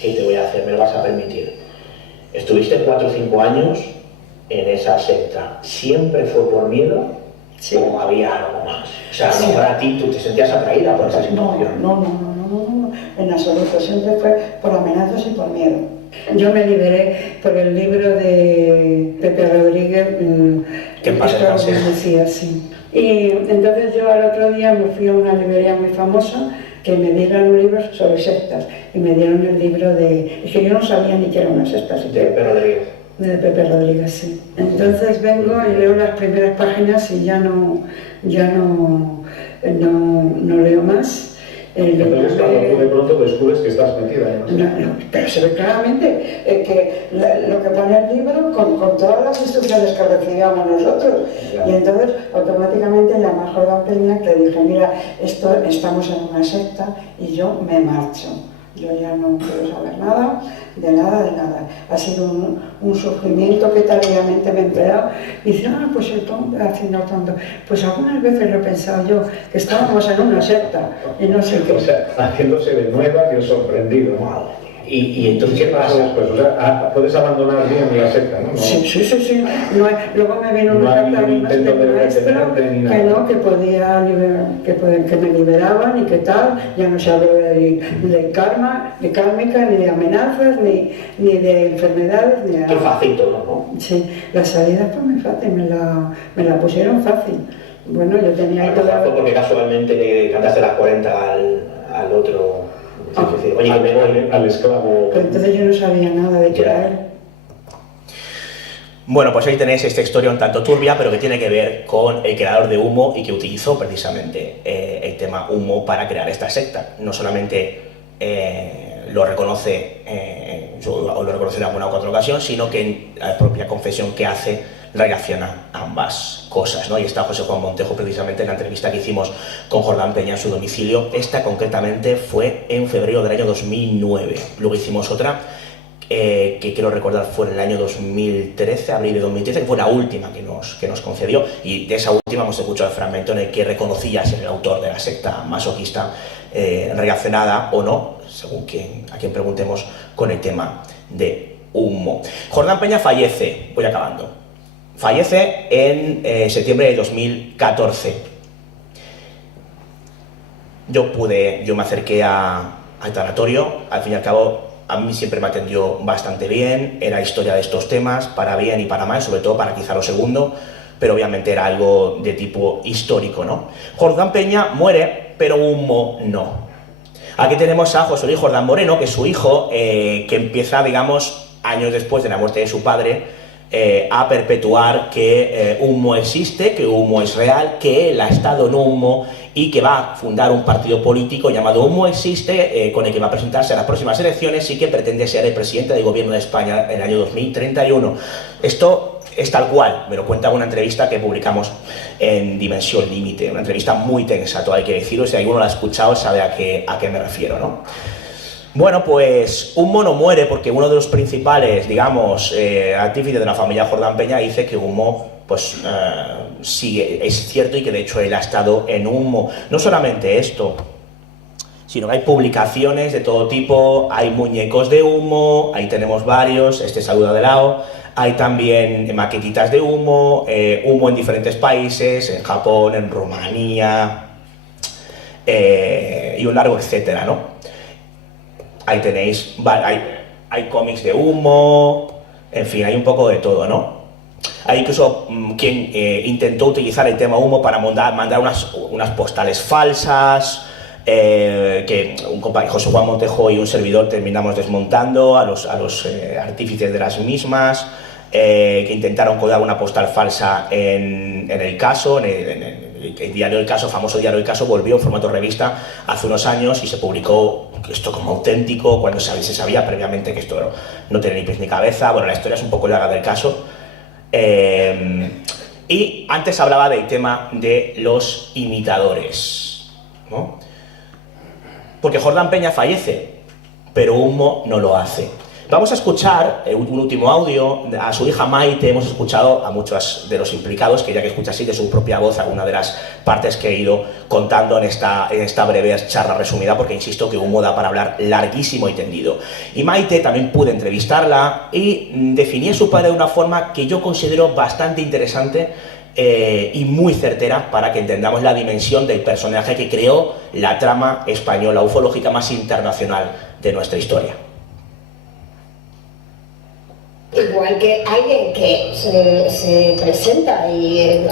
que te voy a hacer, me lo vas a permitir. Estuviste 4 o 5 años en esa secta. ¿Siempre fue por miedo? Sí. ¿O había algo más? O sea, a lo mejor a ti tú te sentías atraída por esa situación. No, en absoluto. Siempre fue por amenazas y por miedo. Yo me liberé por el libro de Pepe Rodríguez, ¿Qué pasa? Decía, sí. Y entonces yo al otro día me fui a una librería muy famosa que me dieran un libro sobre sectas y me dieron el libro de... Es que yo no sabía ni que era una secta. De Pepe Rodríguez. De Pepe Rodríguez, sí. Entonces vengo y leo las primeras páginas y ya no leo más. Entonces cuando tú de pronto descubres que estás metida No, pero se ve claramente que lo que pone el libro con todas las instrucciones que recibíamos nosotros. Ya. Y entonces automáticamente llamé a Jordán Peña que le dije, mira, estamos en una secta y yo me marcho. Yo ya no quiero saber nada. Ha sido un sufrimiento que tardíamente me he enterado. Y dice, pues el tonto, haciendo el tonto. Pues algunas veces lo he pensado yo, que estábamos en una secta y no sé qué. O sea, haciéndose de nueva y sorprendido. ¿Y entonces qué pasa después? O sea, puedes abandonar bien la secta, ¿no? Sí. Luego me vino una carta del maestro que podía que me liberaban y que tal. Ya no se habló de karma, de kármica, ni de amenazas, ni de enfermedades, ni de... Qué fácil todo, ¿no? Sí, la salida fue muy fácil, me la pusieron fácil. Bueno, yo tenía ahí toda... Fue porque casualmente le cantaste las 40 al otro... Oye, que me voy al esclavo. Pero entonces yo no sabía nada de que era él. Bueno, pues ahí tenéis esta historia un tanto turbia, pero que tiene que ver con el creador de humo y que utilizó precisamente el tema humo para crear esta secta. No solamente lo reconoce o lo reconoce en alguna u otra ocasión, sino que en la propia confesión que hace relaciona ambas cosas, ¿no? Y está José Juan Montejo precisamente en la entrevista que hicimos con Jordán Peña en su domicilio. Esta concretamente fue en febrero del año 2009. Luego hicimos otra que quiero recordar fue en el año 2013, abril de 2013, que fue la última que nos concedió, y de esa última hemos escuchado el fragmento en el que reconocía ser el autor de la secta masoquista relacionada o no, según a quien preguntemos, con el tema de humo. Jordán Peña fallece, voy acabando. Fallece en septiembre de 2014. Yo me acerqué al tanatorio, al fin y al cabo a mí siempre me atendió bastante bien, era historia de estos temas, para bien y para mal, sobre todo para quizá lo segundo, pero obviamente era algo de tipo histórico, ¿no? Jordán Peña muere, pero humo no. Aquí tenemos a José Luis Jordán Moreno, que es su hijo, que empieza, digamos, años después de la muerte de su padre, a perpetuar que humo existe, que humo es real, que él ha estado en humo y que va a fundar un partido político llamado Humo Existe, con el que va a presentarse a las próximas elecciones y que pretende ser el presidente del gobierno de España en el año 2031. Esto es tal cual, me lo cuenta en una entrevista que publicamos en Dimensión Límite, una entrevista muy tensa, todo hay que decirlo, si alguno la ha escuchado sabe a qué me refiero, ¿no? Bueno, pues Humo no muere porque uno de los principales, digamos, artífices de la familia Jordán Peña dice que Humo, pues sí, es cierto y que de hecho él ha estado en humo. No solamente esto, sino que hay publicaciones de todo tipo, hay muñecos de humo, ahí tenemos varios, este saluda de lado, hay también maquetitas de humo, humo en diferentes países, en Japón, en Rumanía, y un largo etcétera, ¿no? Ahí tenéis, hay cómics de humo, en fin, hay un poco de todo, ¿no? Hay incluso quien intentó utilizar el tema humo para mandar unas postales falsas, que un compañero, José Juan Montejo y un servidor terminamos desmontando a los artífices de las mismas, que intentaron colar una postal falsa en el caso, en El diario El Caso, famoso diario El Caso, volvió en formato revista hace unos años y se publicó esto como auténtico, cuando se sabía previamente que esto no tenía ni pies ni cabeza. Bueno, la historia es un poco larga del caso. Y antes hablaba del tema de los imitadores, ¿no? Porque Jordán Peña fallece, pero Humo no lo hace. Vamos a escuchar un último audio a su hija Maite. Hemos escuchado a muchos de los implicados, quería que escuchaseis de su propia voz alguna de las partes que he ido contando en esta breve charla resumida, porque insisto que Humo da para hablar larguísimo y tendido. Y Maite también pude entrevistarla y definía a su padre de una forma que yo considero bastante interesante y muy certera para que entendamos la dimensión del personaje que creó la trama española ufológica más internacional de nuestra historia. Igual que alguien que se presenta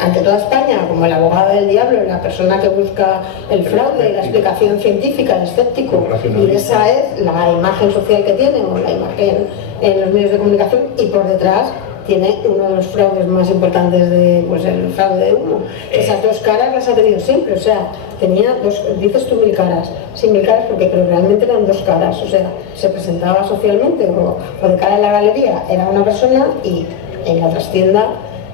ante toda España como el abogado del diablo, la persona que busca el fraude, la explicación científica, el escéptico, y esa es la imagen social que tiene, o la imagen en los medios de comunicación, y por detrás tiene uno de los fraudes más importantes el fraude de Humo. Esas dos caras las ha tenido siempre, o sea, tenía dos, dices tú 1000 caras, sí 1000 caras pero realmente eran dos caras, o sea, se presentaba socialmente o de cara en la galería, era una persona y en la trastienda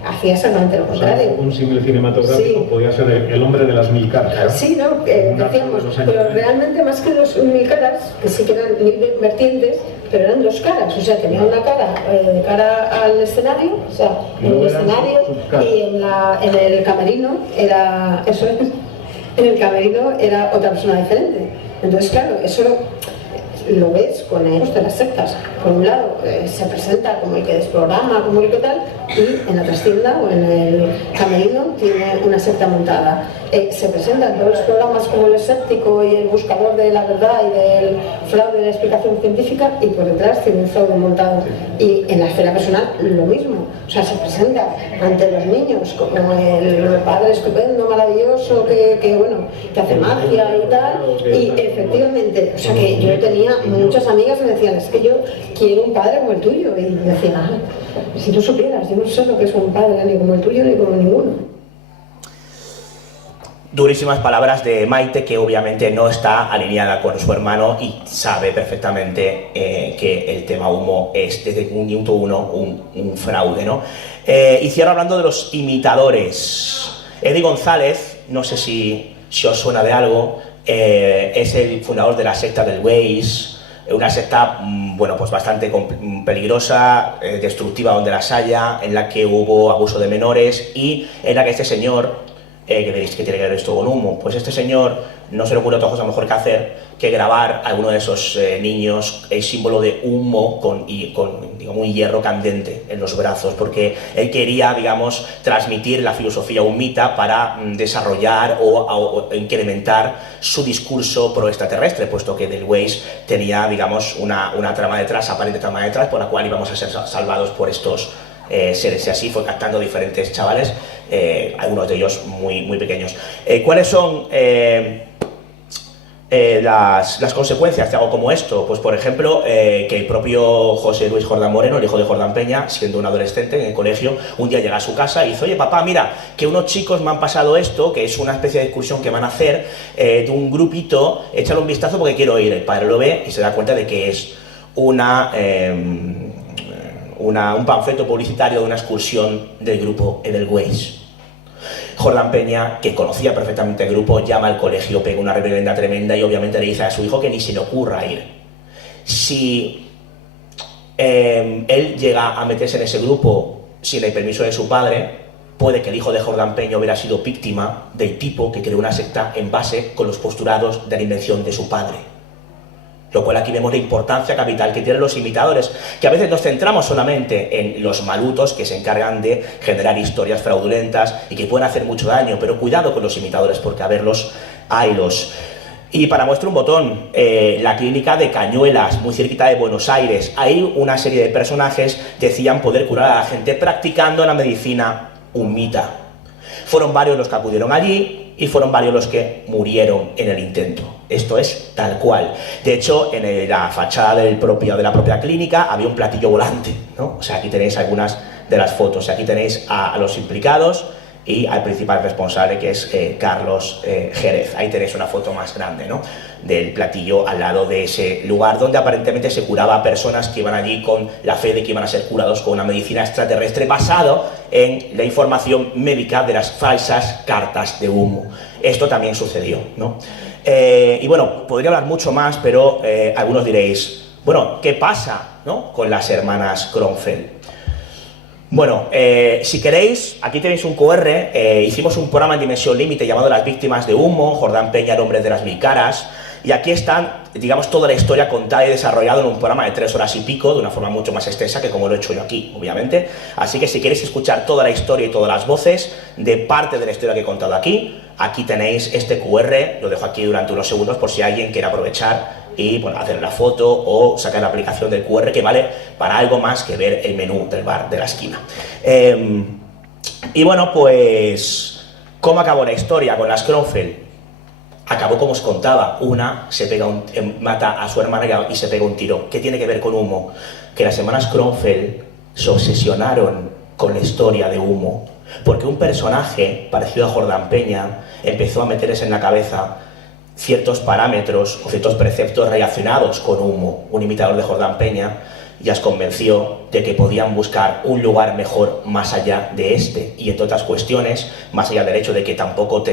hacía exactamente lo contrario. Un símil cinematográfico sí. Podía ser el hombre de las 1000 caras. Sí, no, decíamos, pero realmente más que 1000 caras, que sí que eran 1000 vertientes, pero eran dos caras, o sea, tenía una cara de cara al escenario, o sea, en el escenario y en el camerino era, eso es, en el camerino era otra persona diferente. Entonces, claro, eso lo ves con el de las sectas. Por un lado, se presenta como el que desprograma, como el que tal, y en la trastienda o en el camerino tiene una secta montada. Se presentan todos los programas como el escéptico y el buscador de la verdad y del fraude de la explicación científica, y por detrás tiene un fraude montado. Y en la esfera personal lo mismo. O sea, se presenta ante los niños como el padre estupendo, maravilloso, que hace magia y tal. Y efectivamente, o sea, que yo tenía muchas amigas que me decían, es que yo quiero un padre como el tuyo. Y yo decía, si tú supieras, yo no sé lo que es un padre ni como el tuyo ni como ninguno. Durísimas palabras de Maite, que obviamente no está alineada con su hermano y sabe perfectamente que el tema Humo es desde un minuto uno un fraude, ¿no? Y cierro hablando de los imitadores. Eddie González, no sé si os suena de algo, es el fundador de la secta del Waze, una secta, bueno, pues bastante peligrosa, destructiva donde las haya, en la que hubo abuso de menores y en la que este señor, que diréis que tiene que ver esto con Humo, pues este señor no se le ocurre otra cosa mejor que hacer que grabar a alguno de esos niños el símbolo de Humo con digamos, un hierro candente en los brazos, porque él quería, digamos, transmitir la filosofía humita para desarrollar o incrementar su discurso pro extraterrestre, puesto que del Waze tenía, digamos, una trama detrás, aparente trama detrás, por la cual íbamos a ser salvados por estos seres, y así fue captando diferentes chavales, algunos de ellos muy pequeños. ¿Cuáles son las consecuencias de algo como esto? Pues por ejemplo, que el propio José Luis Jordán Moreno, el hijo de Jordán Peña, siendo un adolescente en el colegio, un día llega a su casa y dice, oye papá, mira, que unos chicos me han pasado esto, que es una especie de excursión que van a hacer de un grupito, échale un vistazo porque quiero ir. El padre lo ve y se da cuenta de que es un panfleto publicitario de una excursión del grupo Edelweiss. Jordán Peña, que conocía perfectamente el grupo, llama al colegio, pega una reverenda tremenda y obviamente le dice a su hijo que ni se le ocurra ir. Si él llega a meterse en ese grupo sin el permiso de su padre, puede que el hijo de Jordán Peña hubiera sido víctima del tipo que creó una secta en base con los postulados de la invención de su padre. Lo cual aquí vemos la importancia capital que tienen los imitadores, que a veces nos centramos solamente en los malutos que se encargan de generar historias fraudulentas y que pueden hacer mucho daño, pero cuidado con los imitadores porque a verlos, haylos. Y para muestra un botón, la clínica de Cañuelas, muy cerquita de Buenos Aires, ahí una serie de personajes decían poder curar a la gente practicando la medicina humita. Fueron varios los que acudieron allí y fueron varios los que murieron en el intento. Esto es tal cual. De hecho, en la fachada de la propia clínica había un platillo volante, ¿no? O sea, aquí tenéis algunas de las fotos. Aquí tenéis a los implicados y al principal responsable, que es Carlos Jerez. Ahí tenéis una foto más grande, ¿no?, del platillo al lado de ese lugar donde aparentemente se curaba a personas que iban allí con la fe de que iban a ser curados con una medicina extraterrestre basado en la información médica de las falsas cartas de humo. Esto también sucedió, ¿no? Y bueno, podría hablar mucho más, pero algunos diréis, bueno, ¿qué pasa, ¿no?, con las hermanas Kronfeld? Bueno, si queréis, aquí tenéis un QR, hicimos un programa en Dimensión Límite llamado Las Víctimas de Humo, Jordán Peña, el hombre de las 1000 caras, y aquí están, digamos, toda la historia contada y desarrollada en un programa de 3 horas y pico, de una forma mucho más extensa que como lo he hecho yo aquí, obviamente. Así que si queréis escuchar toda la historia y todas las voces de parte de la historia que he contado aquí, aquí tenéis este QR, lo dejo aquí durante unos segundos por si alguien quiere aprovechar y, bueno, hacer la foto o sacar la aplicación del QR, que vale para algo más que ver el menú del bar de la esquina. Y bueno, pues, ¿cómo acabó la historia con las Kronfeld? Acabó como os contaba, una se pega mata a su hermana y se pega un tiro. ¿Qué tiene que ver con humo? Que las hermanas Kronfeld se obsesionaron con la historia de humo, porque un personaje parecido a Jordán Peña empezó a meterles en la cabeza ciertos parámetros o ciertos preceptos relacionados con humo. Un imitador de Jordán Peña ya os convenció de que podían buscar un lugar mejor más allá de este, y entre otras cuestiones, más allá del hecho de que tampoco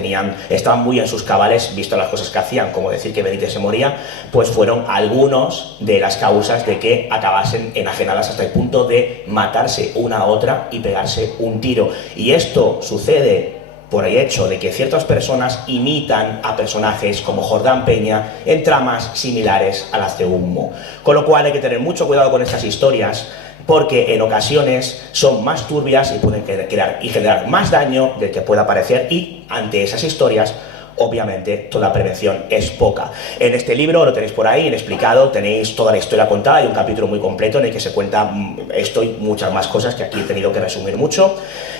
estaban muy en sus cabales, visto las cosas que hacían, como decir que Benítez se moría, pues fueron algunos de las causas de que acabasen enajenadas hasta el punto de matarse una a otra y pegarse un tiro. Y esto sucede por el hecho de que ciertas personas imitan a personajes como Jordán Peña en tramas similares a las de humo. Con lo cual hay que tener mucho cuidado con estas historias, porque en ocasiones son más turbias y pueden crear y generar más daño del que pueda parecer, y ante esas historias, obviamente, toda prevención es poca. En este libro, lo tenéis por ahí, explicado, tenéis toda la historia contada y un capítulo muy completo en el que se cuenta esto y muchas más cosas que aquí he tenido que resumir mucho.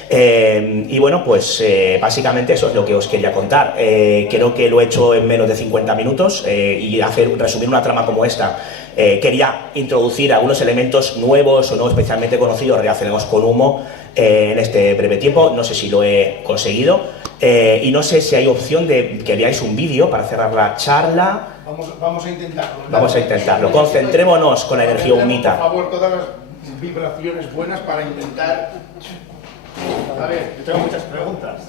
Y bueno, pues básicamente eso es lo que os quería contar. Creo que lo he hecho en menos de 50 minutos y resumir una trama como esta. Quería introducir algunos elementos nuevos o no especialmente conocidos relacionados con humo en este breve tiempo. No sé si lo he conseguido y no sé si hay opción de que veáis un vídeo para cerrar la charla. Vamos a intentarlo. Vamos a intentarlo. Concentrémonos con la energía humita. Por favor, todas las vibraciones buenas para intentar... A ver, yo tengo muchas preguntas.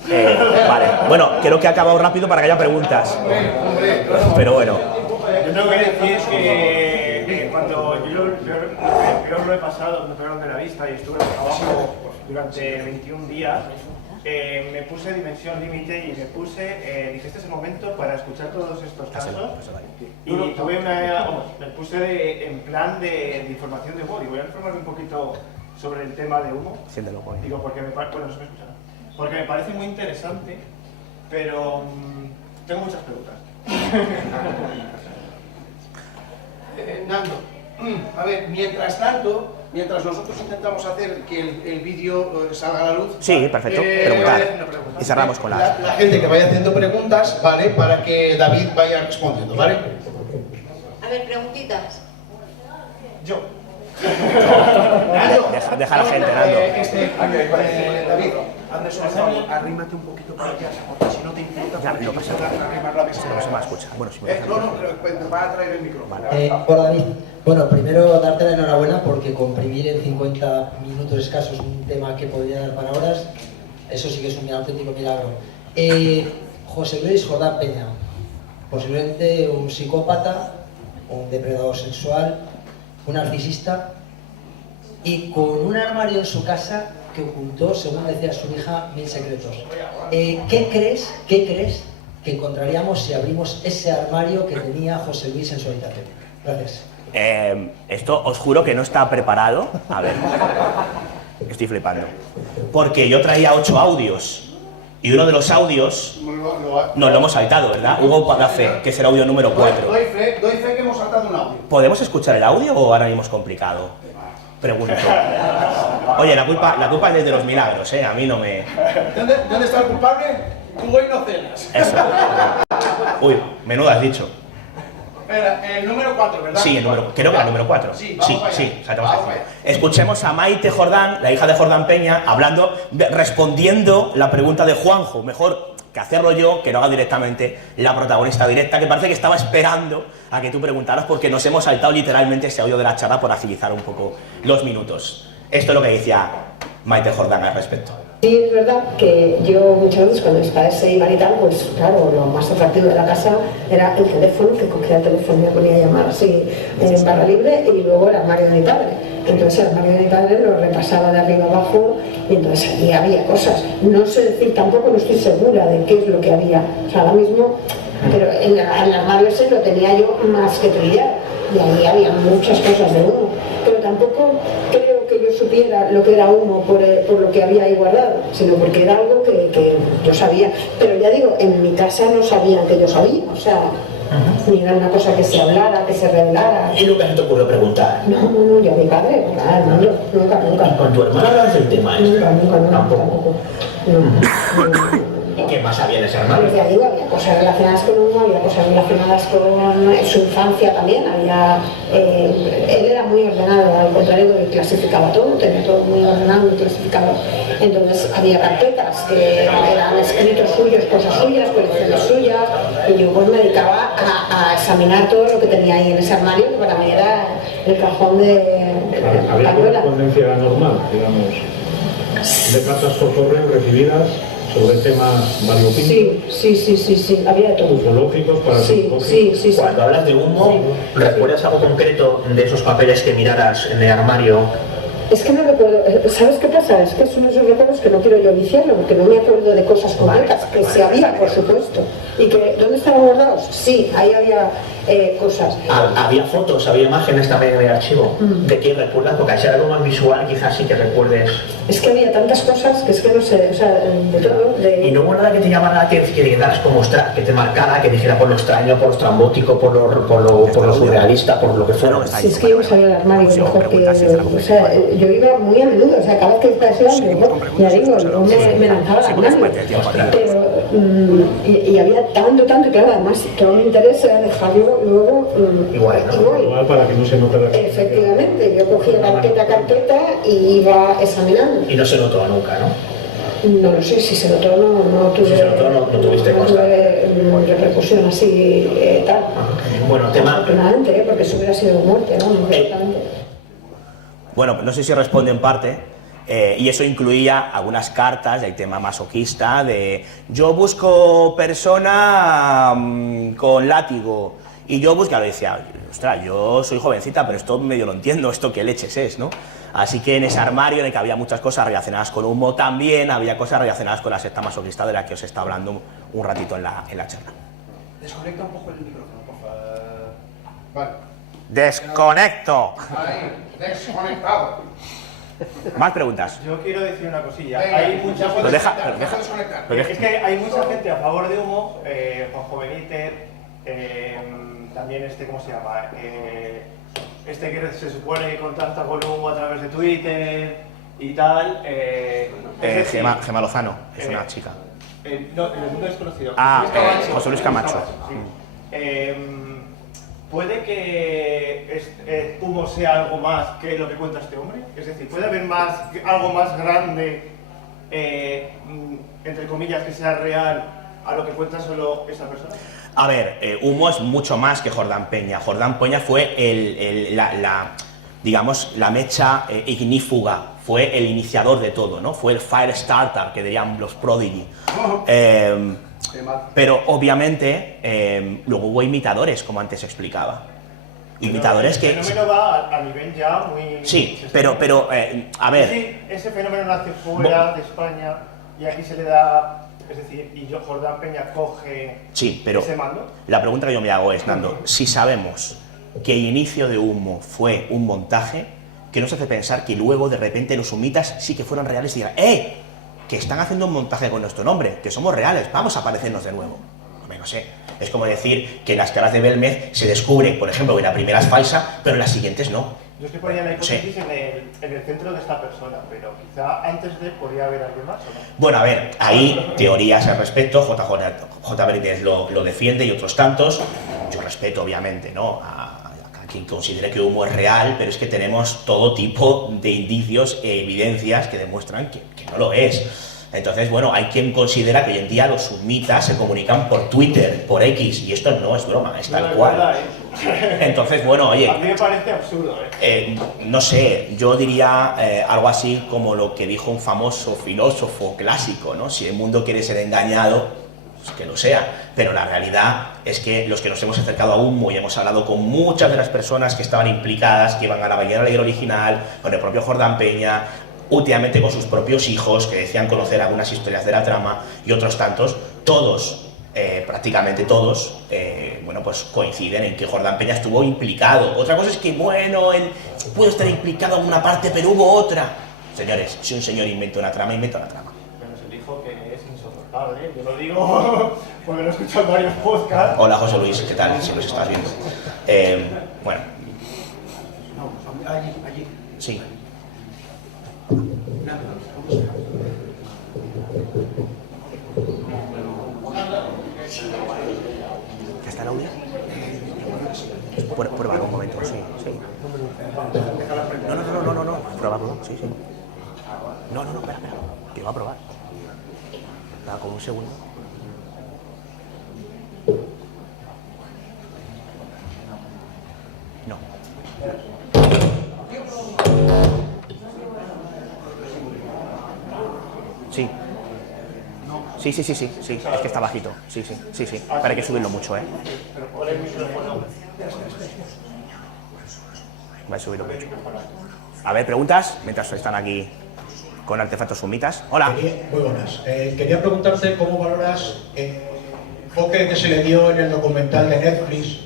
Vale, bueno, creo que ha acabado rápido para que haya preguntas. Pero bueno. Yo tengo que decir que cuando yo lo he pasado, me pegaron de la vista y estuve abajo durante 21 días, me puse Dimensión Límite y dije, este es el momento para escuchar todos estos casos. Y tuve me puse en plan de información de humor y voy a informarme un poquito sobre el tema de humo. Siéntelo, por ahí. Digo, porque me parece muy interesante, pero tengo muchas preguntas. Nando, a ver, mientras tanto, mientras nosotros intentamos hacer que el vídeo salga a la luz... Sí, perfecto, preguntar. Y cerramos con la gente que vaya haciendo preguntas, ¿vale? Para que David vaya respondiendo, ¿vale? A ver, preguntitas. Yo. Deja a la gente, Nando. David, Anderson, arrímate un poquito para allá, porque si no te importa, ya, no pasa nada. No se me escucha. Bueno, si me no, pero me va a traer el micrófono. Hola, David. Bueno, primero darte la enhorabuena porque comprimir en 50 minutos escasos un tema que podría dar para horas, eso sí que es un auténtico milagro. José Luis Jordán Peña, posiblemente un psicópata, un depredador sexual, un narcisista, y con un armario en su casa que ocultó, según decía su hija, 1000 secretos. ¿Qué crees que encontraríamos si abrimos ese armario que tenía José Luis en su habitación? Gracias. Esto os juro que no está preparado. A ver, estoy flipando. Porque yo traía 8 audios. Y uno de los audios nos lo hemos saltado, ¿verdad? Hugo paga fe, que es el audio número 4. Doy fe que hemos saltado un audio. ¿Podemos escuchar el audio o ahora mismo es complicado? Pregunto. Oye, la culpa es de los milagros, ¿eh? A mí no me... ¿Dónde está el culpable? Tú hoy no cenas. Eso. Uy, menudo has dicho. Espera, el número 4, ¿verdad? Sí, creo que era el número 4. Sí, o sea, te vas a decir. Escuchemos a Maite Jordán, la hija de Jordán Peña, respondiendo la pregunta de Juanjo. Mejor que hacerlo yo, que lo haga directamente la protagonista directa, que parece que estaba esperando a que tú preguntaras, porque nos hemos saltado literalmente ese audio de la charla por agilizar un poco los minutos. Esto es lo que decía Maite Jordán al respecto. Sí, es verdad que yo muchas veces cuando mis padres se iban y tal, pues claro, lo más atractivo de la casa era el teléfono, que cogía el teléfono y me ponía a llamar así en barra libre, y luego el armario de mi padre. Entonces el armario de mi padre lo repasaba de arriba abajo y entonces allí había cosas. No sé decir, tampoco no estoy segura de qué es lo que había. O sea, ahora mismo, pero en el armario ese lo tenía yo más que trillado y ahí había muchas cosas de humo. Pero tampoco creo que yo supiera lo que era humo por lo que había ahí guardado, sino porque era algo que yo sabía. Pero ya digo, en mi casa no sabían que yo sabía, o sea, ni era una cosa que se hablara, que se revelara. ¿Y nunca se te ocurrió preguntar? No, yo a mi padre, claro, nunca. ¿Y con tu hermana hablas del tema? Nunca. Tampoco. ¿Y qué más había en ese armario? Pues ya digo, había cosas relacionadas con humo, había cosas relacionadas con su infancia también, él era muy ordenado, al contrario que clasificaba todo, tenía todo muy ordenado, muy clasificado. Entonces había carpetas que eran escritos suyos, cosas suyas, colecciones suyas, y yo pues me dedicaba a examinar todo lo que tenía ahí en ese armario, que para mí era el cajón de ¿Había correspondencia normal, digamos, de cartas por correo recibidas sobre temas variopintos? Sí, había todo. Ufológicos, parapsicológicos. Sí. Cuando hablas de humo, ¿recuerdas algo concreto de esos papeles que miraras en el armario? Es que no recuerdo, ¿sabes qué pasa? Es que son esos recuerdos que no quiero yo viciarlo, porque no me acuerdo de cosas concretas, que sí había, por supuesto. ¿Y que dónde estaban guardados? Sí, ahí había cosas. ¿Había fotos, había imágenes también en el archivo? ¿De quién recuerdas? Porque al ser algo más visual quizás sí que recuerdes. Es que había tantas cosas que es que no sé, o sea, de todo. ¿Y no hubo nada que te llamara la atención, que quedaras como que te marcara, que dijera por lo extraño, por lo estrambótico, por lo surrealista, por lo que fuera? Si es que yo salía del armario mejor que... O sea, yo iba muy a menudo, o sea, cada vez que estaba mejor, ya digo, me lanzaba al armario. Pero, y había tanto, y claro, además todo mi interés era dejarlo luego igual para que no se notara. Efectivamente, yo cogía carpeta y iba examinando. Y no se notó nunca, ¿no? No lo sé, si se notó no tuve... Si se notó no tuviste repercusión así tal. Bueno, tema... Afortunadamente, porque eso hubiera sido muerte, ¿no? Bueno, no sé si responde en parte, y eso incluía algunas cartas del tema masoquista, de yo busco persona con látigo, y yo buscaba, decía, ostras, yo soy jovencita, pero esto medio lo entiendo, esto qué leches es, ¿no? Así que en ese armario en el que había muchas cosas relacionadas con humo, también había cosas relacionadas con la secta masoquista de la que os está hablando un ratito en la charla. Desconecta un poco el micrófono, por favor. Vale. ¡Desconecto! Ahí, desconectado. Más preguntas. Yo quiero decir una cosilla. Venga, hay mucha pero deja. Es que hay mucha gente a favor de humo, Juanjo Benítez, también ¿cómo se llama? Que se supone que contacta con humo a través de Twitter y tal. Gemma Lozano, es una chica. No, en el mundo desconocido. José Luis Camacho. ¿Puede que humo sea algo más que lo que cuenta este hombre? Es decir, ¿puede haber algo más grande, entre comillas, que sea real a lo que cuenta solo esa persona? A ver, humo es mucho más que Jordán Peña. Jordán Peña fue digamos, la mecha ignífuga, fue el iniciador de todo, ¿no? Fue el fire starter, que dirían los Prodigy. Pero obviamente luego hubo imitadores, como antes explicaba. Imitadores que... El fenómeno va a nivel ya muy... Sí, pero a ver... Sí, ese fenómeno nace fuera de España y aquí se le da... Es decir, y Jordán Peña coge ese mando. La pregunta que yo me hago es, Nando, si sabemos que el inicio de humo fue un montaje, que nos hace pensar que luego de repente los humitas sí que fueron reales y dirán, que están haciendo un montaje con nuestro nombre, que somos reales, vamos a aparecernos de nuevo. No sé, es como decir que en las caras de Belmez se descubre, por ejemplo, que la primera es falsa, pero en las siguientes no. Yo es que ponía la hipótesis en el centro de esta persona, pero quizá antes de podría haber alguien más, ¿o no? Bueno, a ver, hay teorías al respecto, J. Benítez lo defiende y otros tantos. Yo respeto, obviamente, ¿no?, a quien considere que Humo es real, pero es que tenemos todo tipo de indicios e evidencias que demuestran que no lo es. Entonces, bueno, hay quien considera que hoy en día los sumitas se comunican por Twitter, por X, y esto no es broma, es tal cual. Entonces, bueno, oye... A mí me parece absurdo, no sé, yo diría algo así como lo que dijo un famoso filósofo clásico, ¿no? Si el mundo quiere ser engañado, pues que lo sea, pero la realidad es que los que nos hemos acercado a Humo y hemos hablado con muchas de las personas que estaban implicadas, que iban a la Ballena Negra original, con el propio Jordán Peña, últimamente con sus propios hijos, que decían conocer algunas historias de la trama, y otros tantos, todos, prácticamente todos, bueno, pues coinciden en que Jordán Peña estuvo implicado. Otra cosa es que, bueno, él pudo estar implicado en una parte, pero hubo otra. Señores, si un señor inventa una trama, inventa una trama. Pero se dijo que es insoportable, yo lo digo porque lo he escuchado en varios podcasts. Hola, José Luis, ¿qué tal? Si nos estás viendo. Bueno. Allí. Sí. ¿Ya está el audio? Pruébalo un momento, sí. No. Pruébalo, sí. No, espera. Que va a probar. Da como un segundo. No. Sí. Sí, es que está bajito. Sí. Pero hay que subirlo mucho, ¿eh? Voy a subirlo mucho. A ver, preguntas, mientras están aquí con artefactos sumitas. Hola. Muy buenas. Quería preguntarte cómo valoras el enfoque que se le dio en el documental de Netflix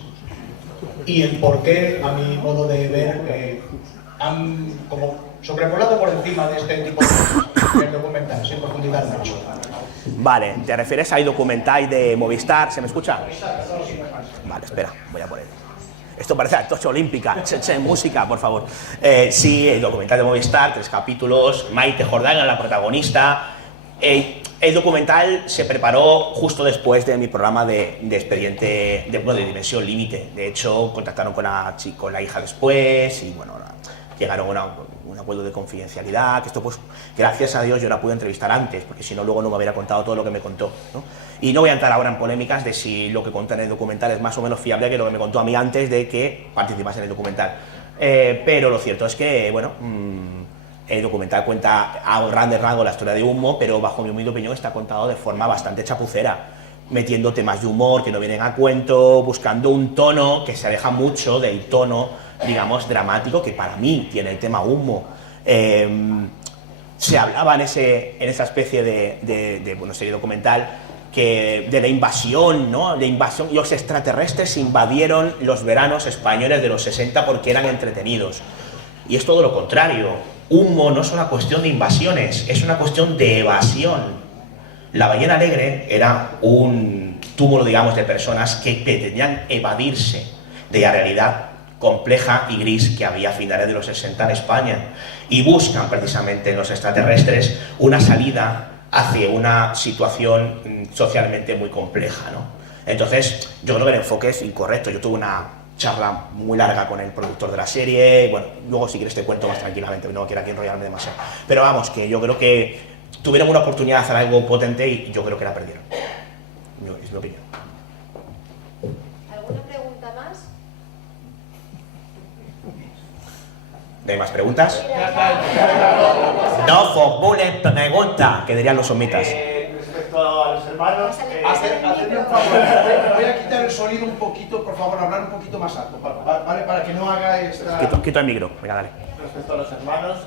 y el por qué, a mi modo de ver, han como sobrevolado por encima de este tipo de documental, sin profundidad mucho. Vale, ¿te refieres al documental de Movistar? ¿Se me escucha? Vale, espera, voy a poner. Esto parece la tocha olímpica, música, por favor. Sí, el documental de Movistar, 3 capítulos, Maite Jordán era la protagonista. El documental se preparó justo después de mi programa de expediente, de Dimensión Límite. De hecho, contactaron con la hija después y, bueno, llegaron a un acuerdo de confidencialidad, que esto, pues, gracias a Dios yo la pude entrevistar antes, porque si no, luego no me hubiera contado todo lo que me contó, ¿no? Y no voy a entrar ahora en polémicas de si lo que contó en el documental es más o menos fiable que lo que me contó a mí antes de que participase en el documental. Pero lo cierto es que, bueno, el documental cuenta a grandes rasgos la historia de Humo, pero bajo mi humilde opinión está contado de forma bastante chapucera, metiendo temas de humor que no vienen a cuento, buscando un tono que se aleja mucho del tono, digamos, dramático que para mí tiene el tema Humo. Se hablaba en esa especie de serie documental que de la invasión, ¿no? La invasión, los extraterrestres invadieron los veranos españoles de los 60 porque eran entretenidos. Y es todo lo contrario. Humo no es una cuestión de invasiones, es una cuestión de evasión. La Ballena Alegre era un túmulo, digamos, de personas que pretendían evadirse de la realidad compleja y gris que había a finales de los 60 en España, y buscan precisamente en los extraterrestres una salida hacia una situación socialmente muy compleja, ¿no? Entonces, yo creo que el enfoque es incorrecto. Yo tuve una charla muy larga con el productor de la serie, y bueno, luego si quieres te cuento más tranquilamente, no quiero aquí enrollarme demasiado. Pero vamos, que yo creo que tuvieron una oportunidad de hacer algo potente y yo creo que la perdieron. Es mi opinión. ¿Alguna pregunta más? ¿No hay más preguntas? No formulen pregunta, que dirían los somitas. Respecto a los hermanos... Hacedme un favor, voy a quitar el sonido un poquito, por favor, hablar un poquito más alto, ¿vale? Para que no haga esta... Quito el micro, venga, dale. Respecto a los hermanos,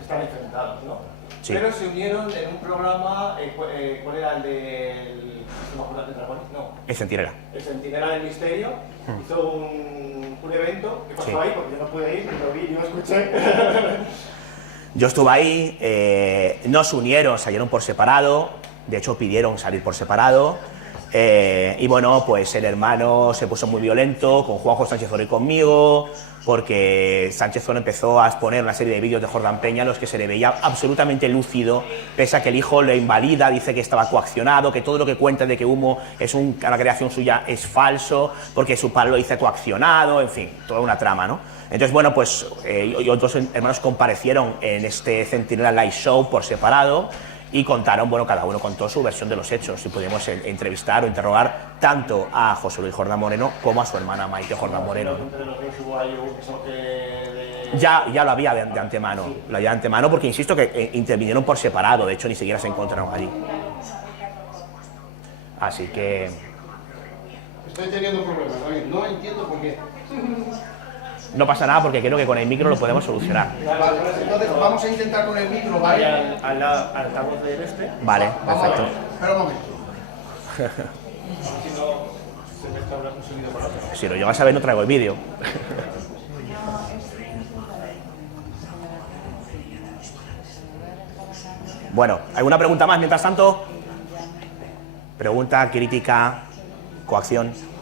están enfrentados, ¿no? Sí. Pero se unieron en un programa, ¿cuál era el del... No. El Centinela. El Centinela del Misterio. Hizo un evento que pasó Sí. ahí, porque yo no pude ir, pero lo vi y lo escuché. Yo estuve ahí, no se unieron, salieron por separado, de hecho pidieron salir por separado, Y bueno, pues el hermano se puso muy violento con Juanjo Sánchez Oro y conmigo, porque Sánchez Oro empezó a exponer una serie de vídeos de Jordán Peña en los que se le veía absolutamente lúcido, pese a que el hijo lo invalida, dice que estaba coaccionado, que todo lo que cuenta de que Humo es una creación suya es falso, porque su padre lo dice coaccionado, en fin, toda una trama, ¿no? Entonces, bueno, pues y otros hermanos comparecieron en este Centinela Live Show por separado y contaron, bueno, cada uno contó su versión de los hechos y pudimos entrevistar o interrogar tanto a José Luis Jordán Moreno como a su hermana Maite Jordán Moreno, ¿no? Ya lo había de antemano, porque insisto que intervinieron por separado, de hecho ni siquiera se encontraron allí. Así que... Estoy teniendo problemas, David, no entiendo por qué. No pasa nada porque creo que con el micro lo podemos solucionar. Vale, entonces vamos a intentar con el micro, ¿vale? Al altavoz del este. Vale, perfecto. Espera un momento. Si lo llegas a ver no traigo el vídeo. Bueno, ¿alguna pregunta más mientras tanto? Pregunta, crítica, coacción.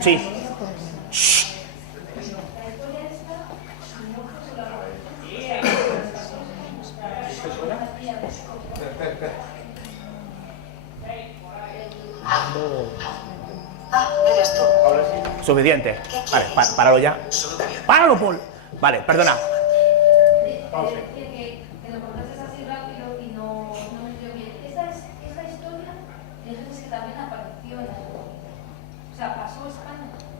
Sí. Shh. Eres tú. Suficiente. Vale, páralo ya. ¡Páralo, Paul! Vale, perdona.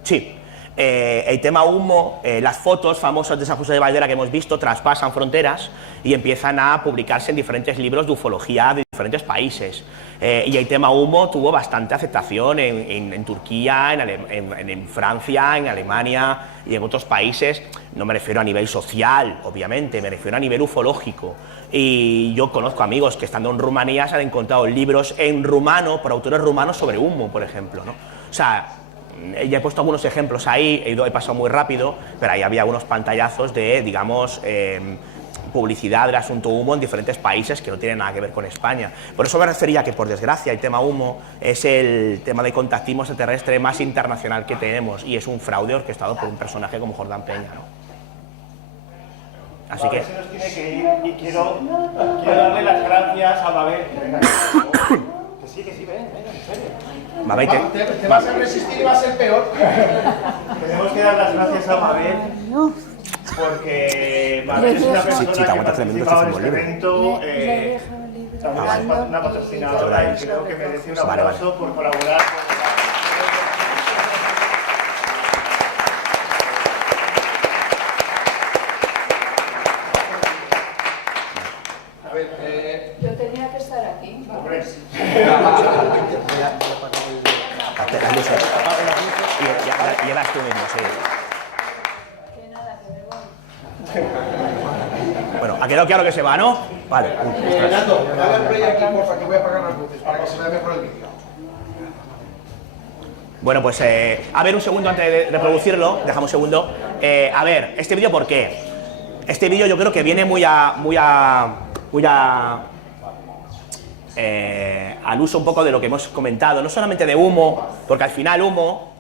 Sí, el tema Humo, las fotos famosas de San José de Valdera que hemos visto traspasan fronteras y empiezan a publicarse en diferentes libros de ufología de diferentes países. Y el tema Humo tuvo bastante aceptación en Turquía, en Francia, en Alemania y en otros países. No me refiero a nivel social, obviamente, me refiero a nivel ufológico. Y yo conozco amigos que estando en Rumanía se han encontrado libros en rumano por autores rumanos sobre Humo, por ejemplo, ¿no? O sea, ya he puesto algunos ejemplos ahí, he pasado muy rápido, pero ahí había unos pantallazos de, digamos, publicidad del asunto Humo en diferentes países que no tienen nada que ver con España. Por eso me refería que, por desgracia, el tema Humo es el tema de contactismo extraterrestre más internacional que tenemos y es un fraude orquestado por un personaje como Jordán Peña, ¿no? Así que... Se nos tiene que ir y quiero darle las gracias a Mabel. Que sí, ven, en serio. Mabel, te vas a resistir y va a ser peor. Tenemos que dar las gracias a Mabel porque Mabel es una persona que participa en este evento, también es una patrocinadora y creo que merece un aplauso por colaborar. A ver, yo tenía que estar aquí. Hombre. Llegas tú mismo, sí. Bueno, ha quedado claro que se va, ¿no? Vale. Nando, dale al play aquí, porfa, que voy a apagar las luces para que se vea mejor el vídeo. Bueno, pues a ver, un segundo antes de reproducirlo, dejamos un segundo. A ver, este vídeo, ¿por qué? Este vídeo yo creo que viene muy al uso un poco de lo que hemos comentado, no solamente de Humo, porque al final Humo,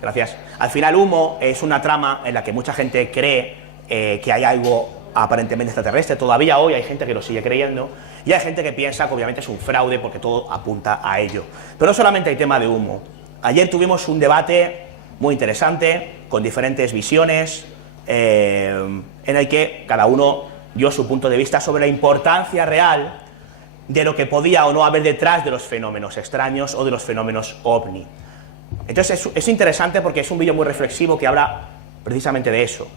gracias, al final Humo es una trama en la que mucha gente cree que hay algo aparentemente extraterrestre. Todavía hoy hay gente que lo sigue creyendo y hay gente que piensa que obviamente es un fraude porque todo apunta a ello. Pero no solamente hay tema de Humo. Ayer tuvimos un debate muy interesante con diferentes visiones en el que cada uno dio su punto de vista sobre la importancia real de lo que podía o no haber detrás de los fenómenos extraños o de los fenómenos ovni. Entonces es interesante porque es un vídeo muy reflexivo que habla precisamente de eso.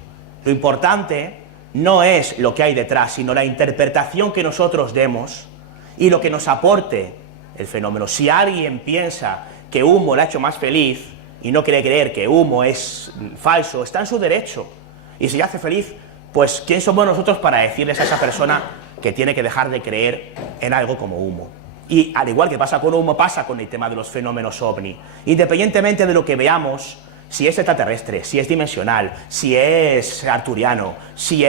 Lo importante no es lo que hay detrás, sino la interpretación que nosotros demos y lo que nos aporte el fenómeno. Si alguien piensa que Humo le ha hecho más feliz y no quiere creer que Humo es falso, está en su derecho. Y si le hace feliz, pues ¿quién somos nosotros para decirles a esa persona que tiene que dejar de creer en algo como Humo? Y al igual que pasa con Humo, pasa con el tema de los fenómenos ovni. Independientemente de lo que veamos, si es extraterrestre, si es dimensional, si es arturiano, si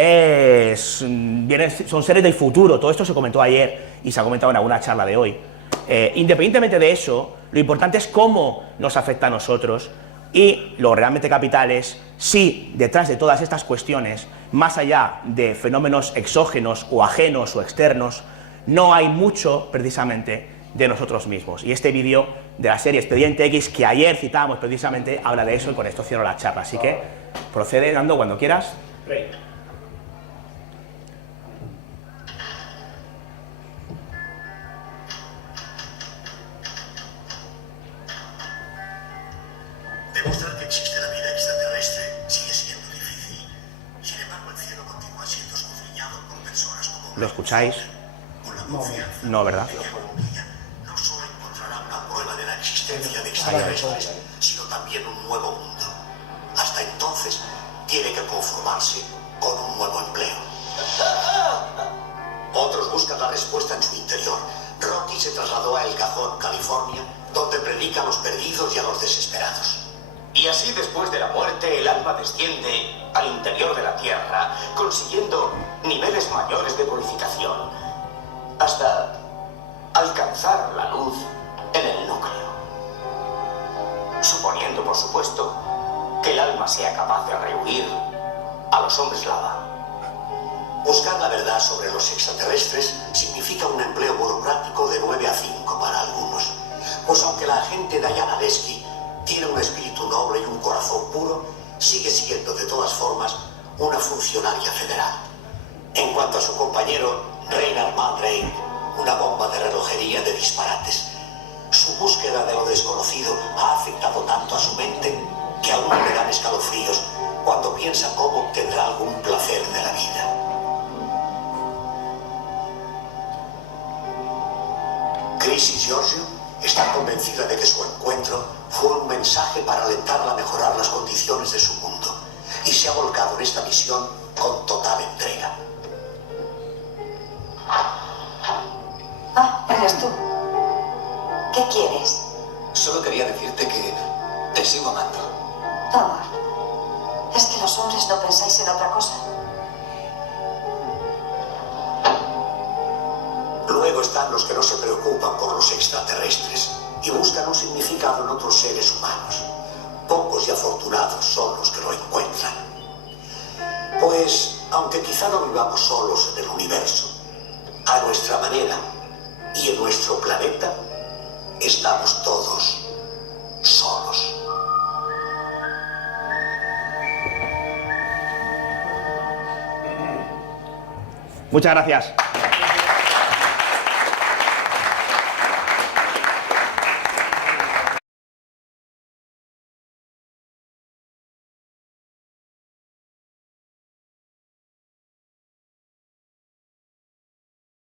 son seres del futuro, todo esto se comentó ayer y se ha comentado en alguna charla de hoy. Independientemente de eso, lo importante es cómo nos afecta a nosotros, y lo realmente capital es si detrás de todas estas cuestiones, más allá de fenómenos exógenos o ajenos o externos, no hay mucho precisamente de nosotros mismos. Y este vídeo de la serie Expediente X, que ayer citábamos precisamente, habla de eso, y con esto cierro la charla. Así que procede, Nando, cuando quieras. Demostrar que existe la vida extraterrestre sigue siendo difícil. Sin embargo, el cielo continúa siendo escudriñado por personas como... ¿Lo escucháis? No, ¿verdad? No solo encontrará una prueba de la existencia de extraterrestres, sino también un nuevo mundo. Hasta entonces, tiene que conformarse con un nuevo empleo. Otros buscan la respuesta en su interior. Rocky se trasladó a El Cajón, California, donde predica a los perdidos y a los desesperados. Y así, después de la muerte, el alma desciende al interior de la Tierra, consiguiendo niveles mayores de purificación, hasta alcanzar la luz en el núcleo. Suponiendo, por supuesto, que el alma sea capaz de reunir a los hombres lava. Buscar la verdad sobre los extraterrestres significa un empleo burocrático de 9 a 5 para algunos. Pues aunque la agente Diana Lesky tiene un espíritu noble y un corazón puro, sigue siendo de todas formas una funcionaria federal. En cuanto a su compañero Reinhard Mandrake, una bomba de relojería de disparates, su búsqueda de lo desconocido ha afectado tanto a su mente que aún le dan escalofríos cuando piensa cómo obtendrá algún placer de la vida. Crisis Giorgio está convencida de que su encuentro fue un mensaje para alentarla a mejorar las condiciones de su mundo, y se ha volcado en esta misión con total entrega. Ah, eres tú. ¿Qué quieres? Solo quería decirte que te sigo amando. Amor. Es que los hombres no pensáis en otra cosa. Luego están los que no se preocupan por los extraterrestres y buscan un significado en otros seres humanos. Pocos y afortunados son los que lo encuentran. Pues, aunque quizá no vivamos solos en el universo, a nuestra manera y en nuestro planeta, estamos todos solos. Muchas gracias.